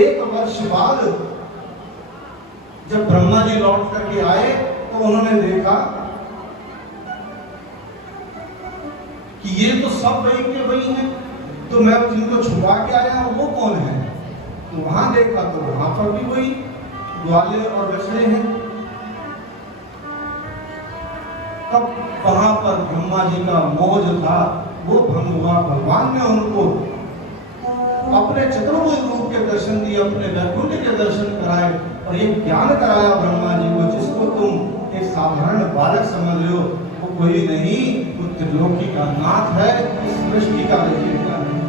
1 वर्ष बाद जब ब्रह्मा जी लौट करके आए तो उन्होंने देखा कि ये तो सब वही के वही हैं, तो मैं जिनको छुपा के आया हूं वो कौन है? तो वहां देखा तो वहां पर भी वही ग्वाले और बछड़े हैं। तब वहां पर ब्रह्मा जी का मोह जो था वो भंग हुआ। भगवान ने उनको अपने चतुर्भुज रूप के दर्शन दिए, अपने वैकुंठ के दर्शन कराए और ये ज्ञान कराया ब्रह्मा जी को, जिसको तुम एक साधारण बालक समझ रहे हो, वो कोई नहीं, वो त्रिलोकी का नाथ है, इस सृष्टि का रचयिता है।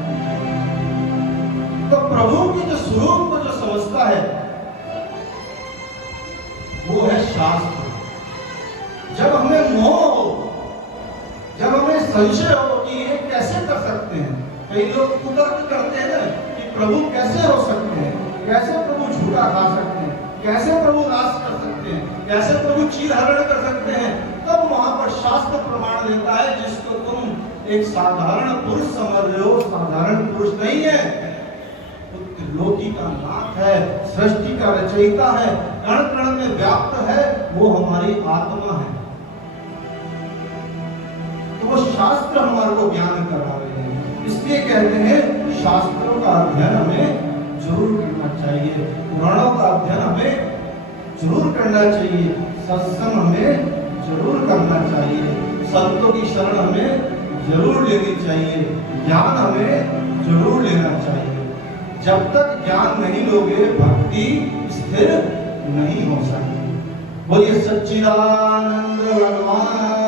तो प्रभु के जो स्वरूप को जो समझता है वो है शास्त्र। जब हमें मोह हो, जब हमें संशय हो कि ये कैसे कर सकते हैं, कई लोग कुतर्क करते हैं ना कि प्रभु कैसे हो सकते हैं, कैसे प्रभु झूठा खा सकते हैं, कैसे प्रभु नाश कर सकते हैं, कैसे प्रभु चीर हरण कर सकते हैं। तब वहां पर शास्त्र प्रमाण देता है, जिसको तुम एक साधारण पुरुष समझ रहे हो, साधारण पुरुष नहीं है, त्रिलोकी का नाथ है, सृष्टि का रचयिता है, कण कण में व्याप्त है, वो हमारी आत्मा है। तो वो शास्त्र हमारे को ज्ञान करा रहे हैं, इसलिए कहते हैं शास्त्रों का अध्ययन हमें जरूर करना चाहिए, पुराणों का अध्ययन हमें जरूर करना चाहिए, सत्संग हमें जरूर करना चाहिए, संतों की शरण हमें जरूर लेनी चाहिए, ज्ञान हमें जरूर लेना चाहिए। जब तक ज्ञान नहीं लोगे भक्ति स्थिर नहीं हो सकती। बोलिए सच्चिदानंद भगवान